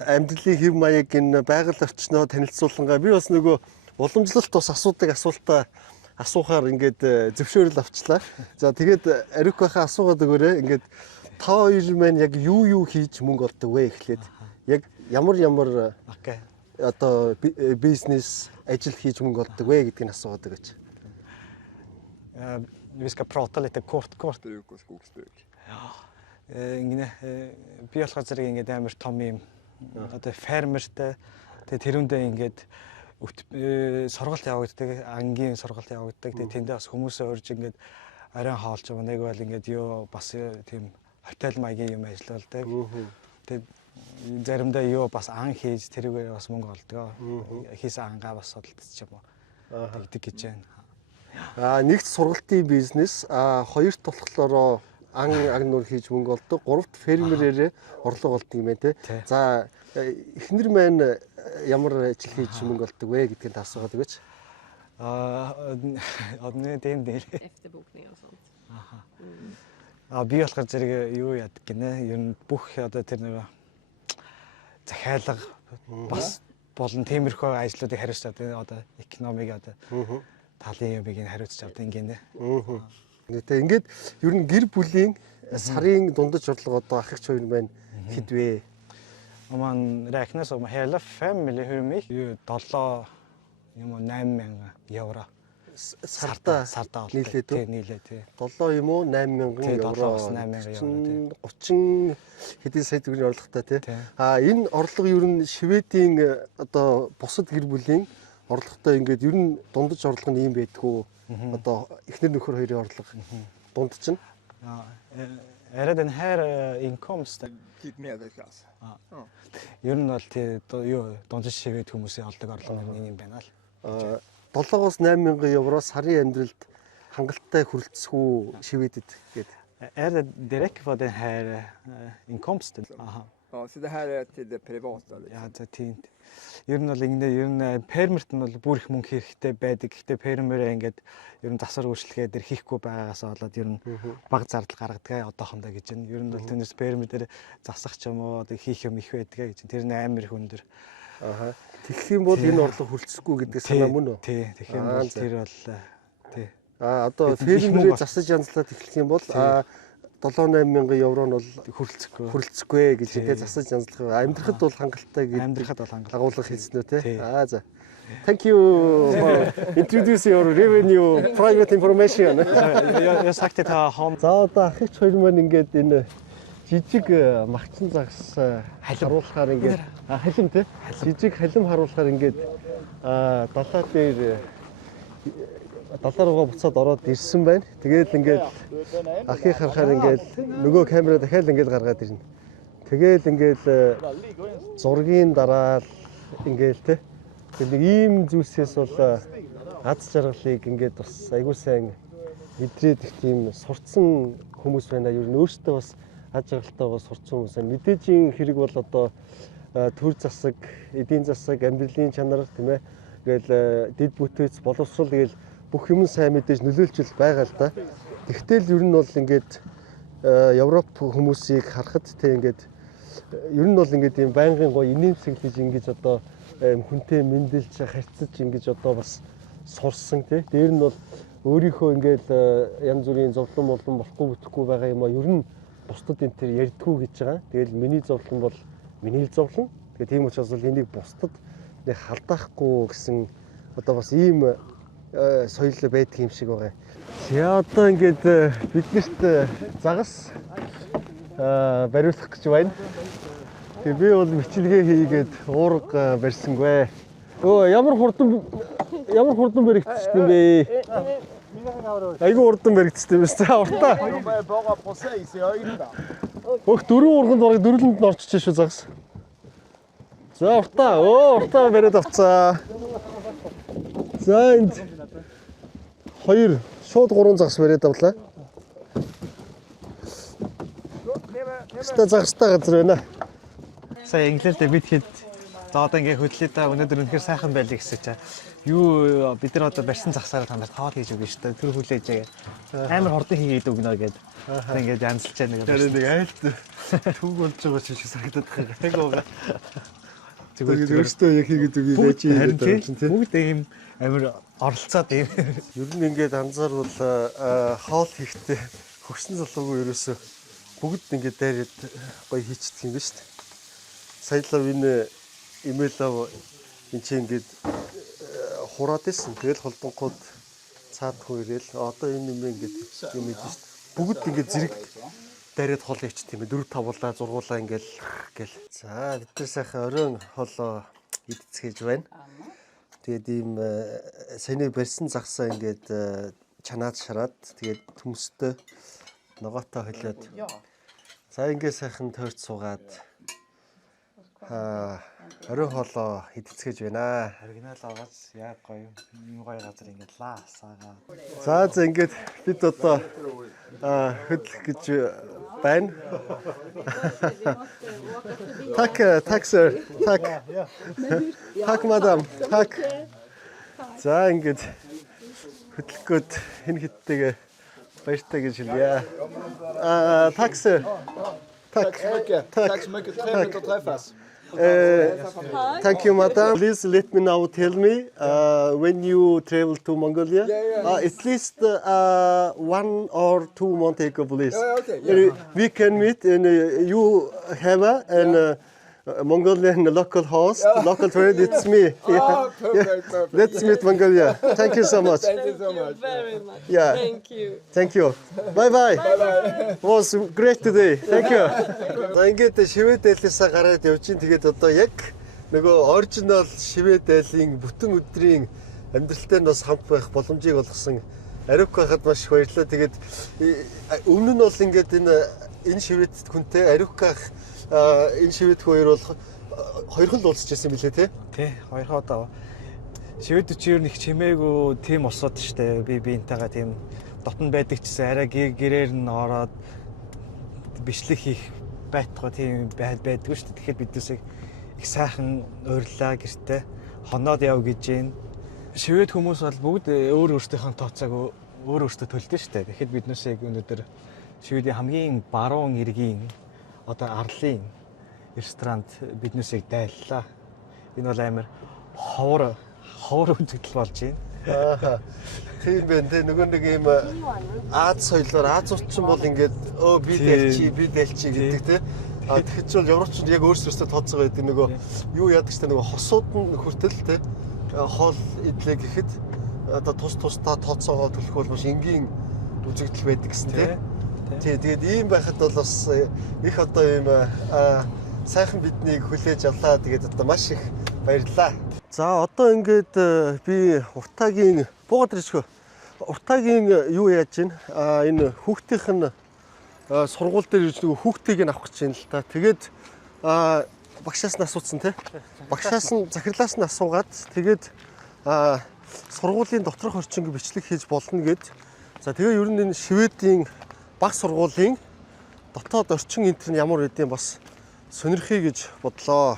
амьдралын хэв маяг энэ байгаль орчноо танилцуулангаа би бас нөгөө уламжлалт бас асуудаг асуултаа асуухаар ингээд зөвшөөрөл авчлаа. За тэгээд Арук байхаа асуугаад өгөөрэй. Ингээд та хоёр маань яг юу хийж мөнгө олдог вэ гэхлээр яг ямар одоо бизнес ажил хийж мөнгө олдог вэ гэдгийг асуугаад өгөөч. Vi ska prata lite kort. Ja. Би болохоор зэрэг ингээд амар том юм одоо фермертэй тэгээ тэрүүндээ ингээд сургалт явагддаг, ангийн сургалт явагддаг. Тэгээ тэндээ бас хүмүүсээ урьж ингээд оройн хоолж байгаа. Нэг бол ингээд юу бас тийм хотел маягийн юм ажилладаг. Тэгээ заримдаа юу бас ан хийж тэрүүгээр бас мөнгө олдог. Хийсэн ангаа бас судалдаж юм уу. Тэгдэг гэж байна. Нэгт сургалтын бизнес, хоёрт болохоор ан нуур хийж мөнгө олдог, гуравт фермерээрээ орлого олдог юм байна те. За эхнэр маань ямар ажил хийж мөнгө олдог вэ гэдгийг асуугаад өгөөч. Одны дэм дээр. Би болохоор зэрэг юу яадаг гинэ. Ер нь бүх одоо тэр нэг захиалга бас болон тиймэрхүү ажлуудыг хариуцж авдаг. Одоо экономик одоо талын юмыг хариуцж авдаг гинэ. Тэгээ ингээд ер нь гэр бүлийн сарын дундаж орлого одоо ах эгч хоёр маань хэд вэ? Om man räknar som hela familj hur mycket 7 8,000 euro. Сартаа нийлээд 7 юм уу 8,000 евро. 30 хэдийн сая төгрөгийн орлоготой тий. Энэ орлого ер нь Шведийн одоо бусад гэр бүлийн орлоготой ингээд ер нь дундаж орлого нь ийм байдгүй. Одоо эхнэр нөхөр хоёрын орлого дунд чинь. Är det den här inkomsten? Ер нь бол тий юу дундаж шивэд хүмүүсийн олдог орлого нэг юм байна л. 7-8 мянган евро сарын амьдралд хангалттай хүрэлцэх үү шивэдэд гээд. Är det direkt för den här inkomsten? Ja, så det här är till det privata. Ja, det är fint. Ер нь бол ингэ ер нь фермерт нь бол бүр их мөнгө хэрэгтэй байдаг. Гэхдээ фермерээ ингээд ер нь засвар үйлчлэгээ дээр хийхгүй байгаас болоод ер нь баг зардал гаргадаг одоохондоо гэж байна. Ер нь бол түүнээс фермер дээр засах ч юм уу одоо хийх юм их байдаг гэж. Тэр нь амар их өндөр. Тэгэх юм бол энэ орлого хүрэлцэхгүй гэдэг санаа мөн үү? Тий, тэгэх юм бол тэр бол тий. Одоо фермерээ засаж янзлаад эхлэх юм бол 7-8 мянган евро нь бол хүрэлцэхгүй гэж тэгээ засаж янзлах. Амьдрахад бол хангалттай гэдэг агуулга хэлсэн үү те. За. Thank you for introducing your revenue private information. Jag sagt ta home. За одоо ах эгч хоёр маань ингээд энэ жижиг махчин загас харуулахаар ингээд халим те. Жижиг халим харуулахаар ингээд далаа дээр далаа руугаа буцаад ороод ирсэн байна. Тэгээд ингээд ахыг харахаар ингээд нөгөө камера дахиад ингээд гаргаад ирнэ. Тэгээд ингээд зургийн дараа ингээд те нэг ийм зүйлсээс бол аз жаргалыг ингээд бас айгуу сайн мэдрээд их тийм сурцсан хүмүүс байна. Ер нь өөртөө бас аз жаргалтайгаа сурцсан хүмүүс байна. Мэдээжийн хэрэг бол одоо төр засаг, эдийн засаг, амьдралын чанар тийм ээ. Тэгэл дэд бүтээц боловсрол тэгэл бүх юм сайн мэдээж нөлөөлчл байгаа л да. Тэгтэл ер нь бол ингээд Европ хүмүүсийг харахад те ингээд ер нь бол ингээд ийм байнгын гоё инээмсэглэж ингэж одоо хүнтэй мэндэлж харьцаж ингэж одоо бас сурсан те. Дээр нь бол өөрийнхөө ингээд янз бүрийн зовлон болохгүй бүтэхгүй байгаа юм а ер нь бусдад энэ төр ярьдгүү гэж байгаа. Тэгэл миний зовлон бол миний зовлон. Тэгээ тийм учраас бол энийг бусдад нэг халдаахгүй гэсэн одоо бас ийм соёл байдаг юм шиг байгаа. За одоо ингээд биднэрт загас бариулах гэж байна. Тэгээ би бол бичлэгээ хийгээд уурга барьсангүй. Өө ямар хурдан баригдчих юм бэ? Айгу хурдан баригдчих юм байна. За уртаа. Өх дөрөв урганд бараг дөрвөлөнд нь орчих шүү загас. За уртаа. Уртаа бариад авцаа. За энд 2 шууд 3 загас бариад авлаа. Ста загастай газар байна. Сая инглиэлдээ бид хэд за одоо ингээ хөдлөе да өнөөдөр үнэхээр сайхан байлаа гэсэн чинь юу бид нар одоо барьсан загсаараа танаар тоол хийж өгнө шүү дээ. Тэр хүлээж байгаа. Амар хурдан хийгээд өгнө гэд. Ингээд янзлж байгаа нэг. Тэр нэг айлт төг болж байгаа шиг санагдаад байгаа. Айгуугаа. Зүгээр өөртөө яг хийгээд өгье гэж юм тийм. Бүгд ийм амар оролцоод ийм. Ер нь ингээд анзаарвал хоол хийхдээ хөгсөн залуугүй ерөөсөө бүгд ингээд дайраад гоё хийчихдэг юм ба шүү дээ. Саялав энэ имэйлав энэ чинь ингээд хураад исэн. Тэгэл холбонгууд цаадгүй ирэл одоо энэ юм ингээд юм ийж шүү дээ. Бүгд ингээд зэрэг дайраад хол ичт юм. 4 5 улаа зургуулаа ингээл гэл. За бид нар сайхан оройн хоолоо идцгээж байна. Тэгээд ийм саяны барьсан загсаа ингээд чанаад шараад тэгээд төмөстэй ногоотой холиод. За ингээд сайхан тойрч суугаад оройн хоолоо идцгээж байна. Оригинал аваад яг гоё юм гоё газар ингээд лаасаага. За ингээд бид одоо хөдлөх гэж байна. Так sir. Так madam. Так. За ингээд хөдлөх гээд хэн хиттэйгээ баяртай гэж хэлье. Так sir. Tak. Thank you, madam. Please let me now tell me when you travel to Mongolia. At least 1 or 2 months ago, please. Okay. We can meet and you have a Mongolian local host, local trade. It's me. Perfect. Let's meet Mongolia. Thank you so much. Thank you so much. Very much. Yeah. Thank you. Thank you. Bye bye. It was great today. Thank you. За ингээд шивэд айлсаа гараад явж чинь тэгээд одоо яг нөгөө оригинал шивэд айлын бүтэн өдрийн амьдралтай нь бас хамт байх боломжийг олгосон Ариук хахад маш их баярлалаа. Тэгээд өмнө нь бол ингээд энэ шивэд хүнтэй Ариук хах энэ шивэд хоёр бол хоёрхан л уулзч байсан билээ тий. Хоёрхан одоо шивэд чи ер нь их чимээгүй тийм усод штэ. Би энтэйгээ тийм дотн байдаг чсэн арай гэрээр нь ороод бичлэг хийх байтугай тийм байдгүй шүү дээ. Тэгэхээр биднээс их сайхан урьлаа гэртээ хоноод яв гэж байна. Шивэд хүмүүс бол бүгд өөр өөртөөхөө тооцоог өөр өөртөө төлдөө шүү дээ. Тэгэхээр биднээс өнөөдөр шивэдийн хамгийн баруун иргэн одоо арлын ресторанд биднээс дайллаа. Энэ бол амар ховор үзэгдэл болж байна. Тийм байна те нөгөө нэг юм Аз соёлоор Аз урчин бол ингээд би дэлчи гэдэг те. Тэгэхээр ч бол Европч яг өөрсдөөсөө тооцоо байдаг нөгөө юу яадаг ч те нөгөө хосууд нь хүртэл те хоол идлээ гэхэд одоо тусдаа тооцоогоо төлөх бол маш энгийн үзэгдэл байдаг гэсэн те. Тэгээд ийм байхад бол бас их одоо ийм сайхан биднийг хүлээж авлаа. Тэгээд одоо маш их баярлалаа. За одоо ингээд би уртаагийн буугаад ирчихв. уртаагийн юу яаж чинь энэ хүүхдийнх нь сургууль дээр ирж нөгөө хүүхдийг нь авах гэж байна л та. Тэгээд багшаас нь асуусан те. Багшаас нь захирлаас нь асуугаад тэгээд сургуулийн доторх орчинг бичлэг хийж болно гэд. За тэгээ ер нь энэ Шведийн баг сургуулийн дотоод орчин энтер нь ямар байдیں бас сонирхъя гэж бодлоо.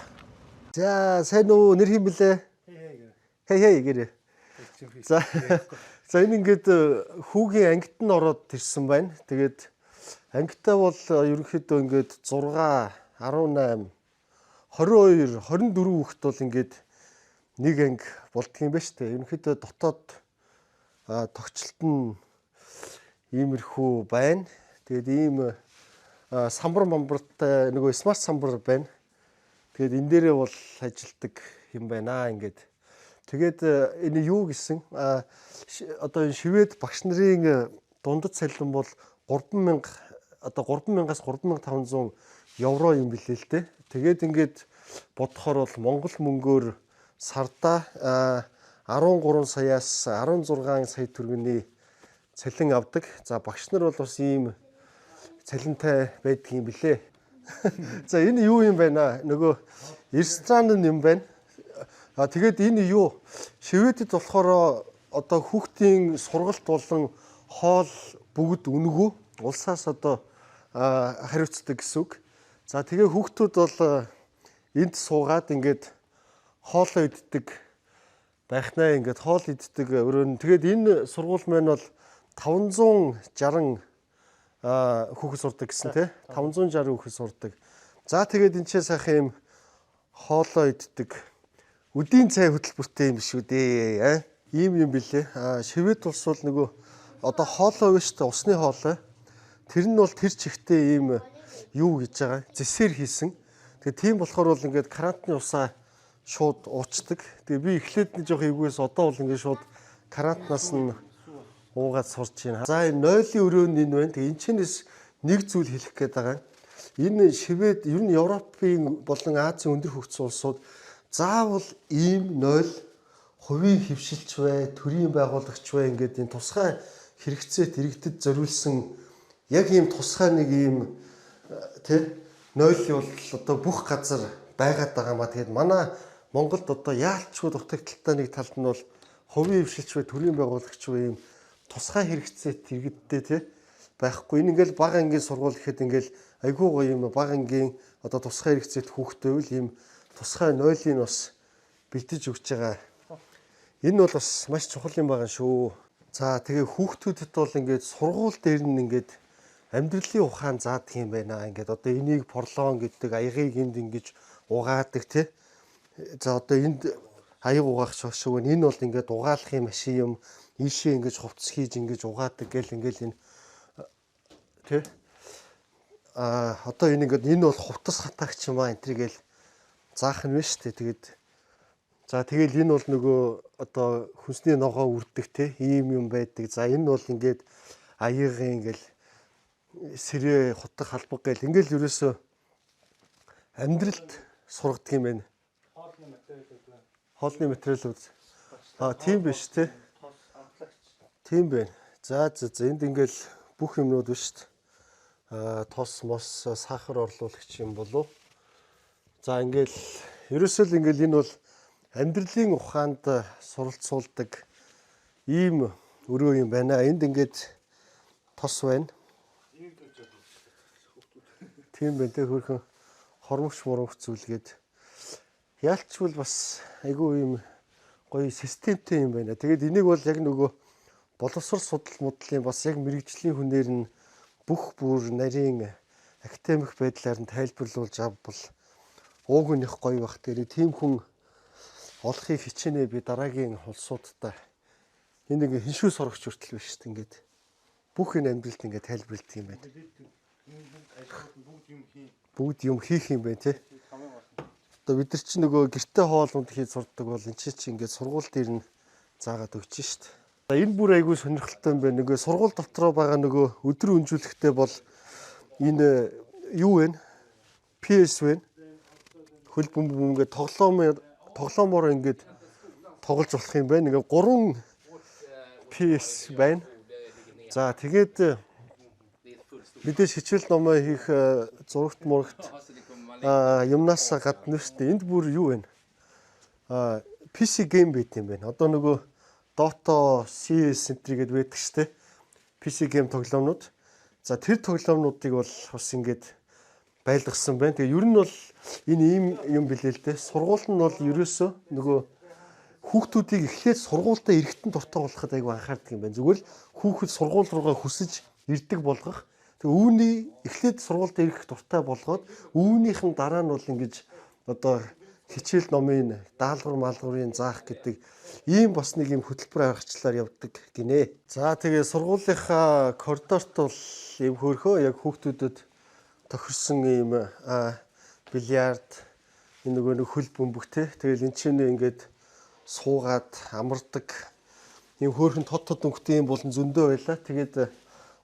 За сайн уу, нэр хэм блэ? Хей гэрээ. За энэ ингээд хүүгийн ангид нь ороод ирсэн байна. Тэгээд ангитаа бол ерөнхийдөө ингээд 6, 18, 22, 24 хүүхэд бол ингээд нэг анги болдго юм байна шүү дээ. Ерөнхийдөө дотоод тогтчлолт нь иймэрхүү байна. Тэгээд ийм самбар мамбартай нөгөө смарт самбар байна. Тэгээд энэ дээрээ бол ажилдаг юм байна ингээд. Тэгээд энэ юу гэсэн одоо энэ Швед багш нарын дундад цалин бол 3000 одоо 3000-аас 3500 евро юм билээ л дээ. Тэгээд ингээд бодохоор бол Монгол мөнгөөр сарда 13 саяас 16 сая төгрөгийн цалин авдаг. За багш нар бол бас ийм цалинтай байдаг юм билээ. За энэ юу юм байна? Нөгөө ресторан юм байна. Тэгээд энэ юу? Шведэд болохоор одоо хүүхдийн сургалт болон хоол бүгд үнэгүй улсаас одоо хариуцдаг гэсэн үг. За тэгээ хүүхдүүд бол энд суугаад ингээд хоолоо иддэг байхнаа ингээд хоол иддэг өрөөн. Тэгээд энэ сургууль маань бол 560 хүүхэд сурдаг гэсэн тий 560 хүүхэд сурдаг. За тэгээд энэ ч сайхан юм хоолоо иддэг үдийн цай хөтөлбөртэй юм биш үү дээ. Ийм юм билээ. Швед улс бол нөгөө одоо хоолоо биш та усны хоолой. Тэр нь бол тэр чигтээ ийм юу гэж байгаа. Зэсээр хийсэн. Тэгээ тийм болохоор бол ингээд карантны усаа шууд уучдаг. Тэгээ би эхлээд нэг жоох эвгүйс одоо бол ингээд шууд карантнаас нь уугаад сурч байна. За энэ нойлын өрөөнд энэ байна. Тэгээ энэ чинээс нэг зүйл хэлэх гээд байгаа. Энэ Швед ер нь Европын болон Азийн өндөр хөгжсөн улсууд заавал ийм нойл хувийн хөвшилч бай, төрийн байгуулагч бай ингээд энэ тусгай хэрэгцээт иргэдэд зориулсан яг ийм тусгай нэг ийм тий нойлын бол одоо бүх газар байгаад байгаа маа. Тэгээд манай Монголд одоо яалчгүй дутагдaltaй нэг талд нь бол хувийн хөвшилч бай, төрийн байгуулагч бай ийм тусгай хэрэгцээт иргэдтэй тий байхгүй. Энэ ингээл бага ангийн сургууль гэхэд ингээл айгүй гоё юм бага ангийн одоо тусгай хэрэгцээт хүүхдээ үл ийм тусгай нойлын бас бэлтэж өгч байгаа. Энэ бол бас маш чухал юм байгаа шүү. За тэгээ хүүхдүүдэд бол ингээд сургууль дээр нь ингээд амьдралын ухаан заадаг юм байна. Ингээд одоо энийг порлон гэдэг аягыг энд ингэж угаадаг тий. За одоо энд аяг угаах шошгүй. Энэ бол ингээд угаалахын машин юм. Ийшээ ингэж хувцс хийж ингэж угаадаг гэл ингээл энэ тий. Одоо энэ ингээд энэ бол хувцас хатаагч юм аа энтригэл заах нь биш тий. Тэгээд за тэгэл энэ бол нөгөө одоо хүнсний ногоо үрдэг те ийм юм байдаг. За энэ бол ингээд аягийн ингээл сэрээ хутга халбаг гэл ингээл ерөөсөө амьдралд сургадаг юм байна. Хоолны материалууд. Тийм биш те. Тийм байна. За энд ингээл бүх юмнууд биш шүү дээ. Тос мос сахар орлуулагч юм болов. За ингээл ерөөсөө л ингээл энэ бол амьдралын ухаанд суралцуулдаг ийм өрөө юм байна. Энд ингээд тос байна. Тийм байна те хөрхөн хормогч мурамгч зүйлгээд яалчвал бас айгүй юм гоё системтэй юм байна. Тэгээд энийг бол яг нөгөө боловсрол судал модлын бас яг мэрэгжлийн хүнээр нь бүх бүр нарийн академик байдлаар нь тайлбарлуулж авбал ууг нэх гоё бах. Тэр тийм хүн олохыг хичээнэ би дараагийн улсуудтай энэ ингээ хиншүү сурагч хүртэл биш шүү дээ. Ингээд бүх энэ амьдралд ингээ тайлбарладаг юм байна. Бүгд юм хийх юм байна тий. Одоо бид нар чинь нөгөө гэрте хоолунд хийж сурдаг бол энэ чинь ингээ сургууль дээр нь заагаад өгч шүү дээ. За энэ бүр айгүй сонирхолтой юм байна. Нөгөө сургууль дотроо байгаа нөгөө өдөр өнжүүлэхтэй бол энэ юу вэ? PS вэ? Хөл бөмбөг ингээ тоглоомоор ингээд тоглож болох юм байна. Ингээ PS байна. За тэгээд мэдээж хичээл номоо хийх зурагт мурагт юмнаас гадна шүү дээ. Энд бүр юу вэ? PC game байт юм байна. Одоо нөгөө Dota, CS энтри гэдээ байдаг шүү дээ. PC game тоглоомнууд. За тэр тоглоомнуудыг бол бас ингээд байлгасан байна. Тэгээ ер нь бол энэ ийм юм билээ л дээ. Сургууль нь бол ерөөсөө нөгөө хүүхдүүдийг эхлээд сургуультай эрэхтэн дуртай болгоход айгүй анхаардаг юм байна. Зүгээр л хүүхэд сургууль руугаа хүсэж ирдэг болгох. Тэгээ үүний эхлээд сургуультай ирэх дуртай болгоод үүнийхэн дараа нь бол ингэж одоо хичээл номын даалгавар малгаврын заах гэдэг ийм бас нэг юм хөтөлбөр аргачлалаар явдаг гинэ. За тэгээ сургуулийнхаа коридорт бол ийм хөөрхөө яг хүүхдүүдэд тохирсон ийм бильярд энэ нөгөө хөл бөмбөг те. Тэгэл эн чинь ингээд суугаад амардаг ийм хөөрхөн тод өнгөтэй юм болон зөндөө байла. Тэгээд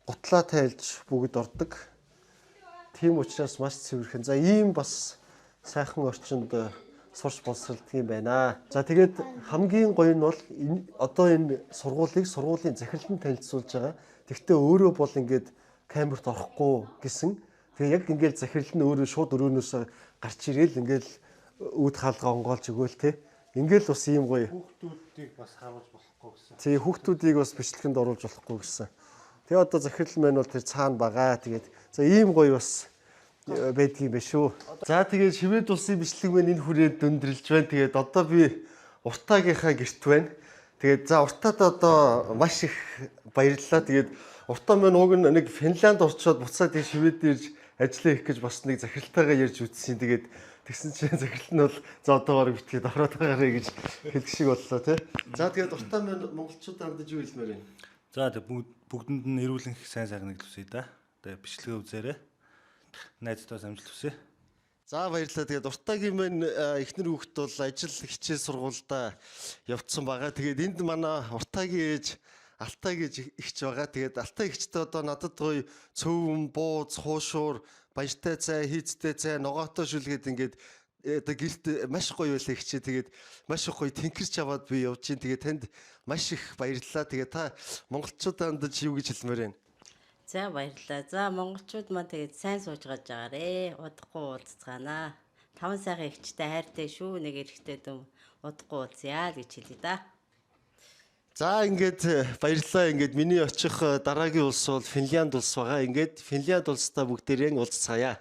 гутлаа тайлж бүгд ордог. Тийм учраас маш цэвэрхэн. За ийм бас сайхан орчинд сурч боловсралдаг юм байна. За тэгээд хамгийн гоё нь бол одоо энэ сургуулийн захирланд танилцуулж байгаа. Тэгвэл өөрөө бол ингээд камерт орохгүй гэсэн. Тэгээ яг ингээд захирал нь өөрөө шууд өрөөнөөс гарч ирээл ингээд үүд хаалгаа онгоолж өгөөл те. Ингээл бас ийм гоё. Хүүхдүүдийг бас харуулж болохгүй гэсэн. Тэгээ хүүхдүүдийг бас бичлэгэнд оруулж болохгүй гэсэн. Тэгээ одоо захирал маань бол тэр цаана байгаа. Тэгээд за ийм гоё бас байдгийн байх шүү. За тэгээд шивэд улсын бичлэг маань энэ хүрээд дөндөрлж байна. Тэгээд одоо би уртаагийнхаа гэрт байна. Тэгээд за уртаад одоо маш их баярлалаа. Тэгээд уртаа маань уг нэг Финланд орчоод буцаад энэ шивэд ирж ажиллаа хийх гэж бас нэг захиралтайгаа ярьж үтсэн. Тэгээд тэгсэн чинь захирал нь бол за одоо барыг битгээд ороод байгаарэ гэж хэлэх шиг боллоо тий. За тэгээд уртаа маань монголчууд хандаж юу хэлмээр байна? За тэгээд бүгдэнд нь эрүүлэн их сайн сайхныг хүсье да. Тэгээд бичлэгээ үзээрэй. Найзтайс амжилт хүсье. За баярлалаа. Тэгээд уртаагийн маань эхнэр хүүхэд бол ажил хичээл сургуультай явцсан байгаа. Тэгээд энд манай уртаагийн ээж Алтай гэж ихч байгаа. Тэгээд Алтай ихчтэй одоо надад гоё цөвөн, бууз, хуушуур, баяртай цай, хийцтэй цай, ногоотой шүлгээд ингээд одоо гэрт маш гоё байлаа ихчээ. Тэгээд маш их гоё тэнхэрч аваад би явж гин. Тэгээд танд маш их баярлалаа. Тэгээд та монголчуудаа хандаж юу гэж хэлмээр байна? За баярлалаа. За монголчууд маань тэгээд сайн сууж гаж байгаарэ. Удахгүй уулзцгаанаа. Таван сайхан ихчтэй хайртай шүү. Нэг эрэхтэй дүм удахгүй уулзъя л гэж хэлье да. За ингээд баярлалаа. Ингээд миний очих дараагийн улс бол Финлянд улс байгаа. Ингээд Финлянд улстай бүгдээрээ уулзцаая.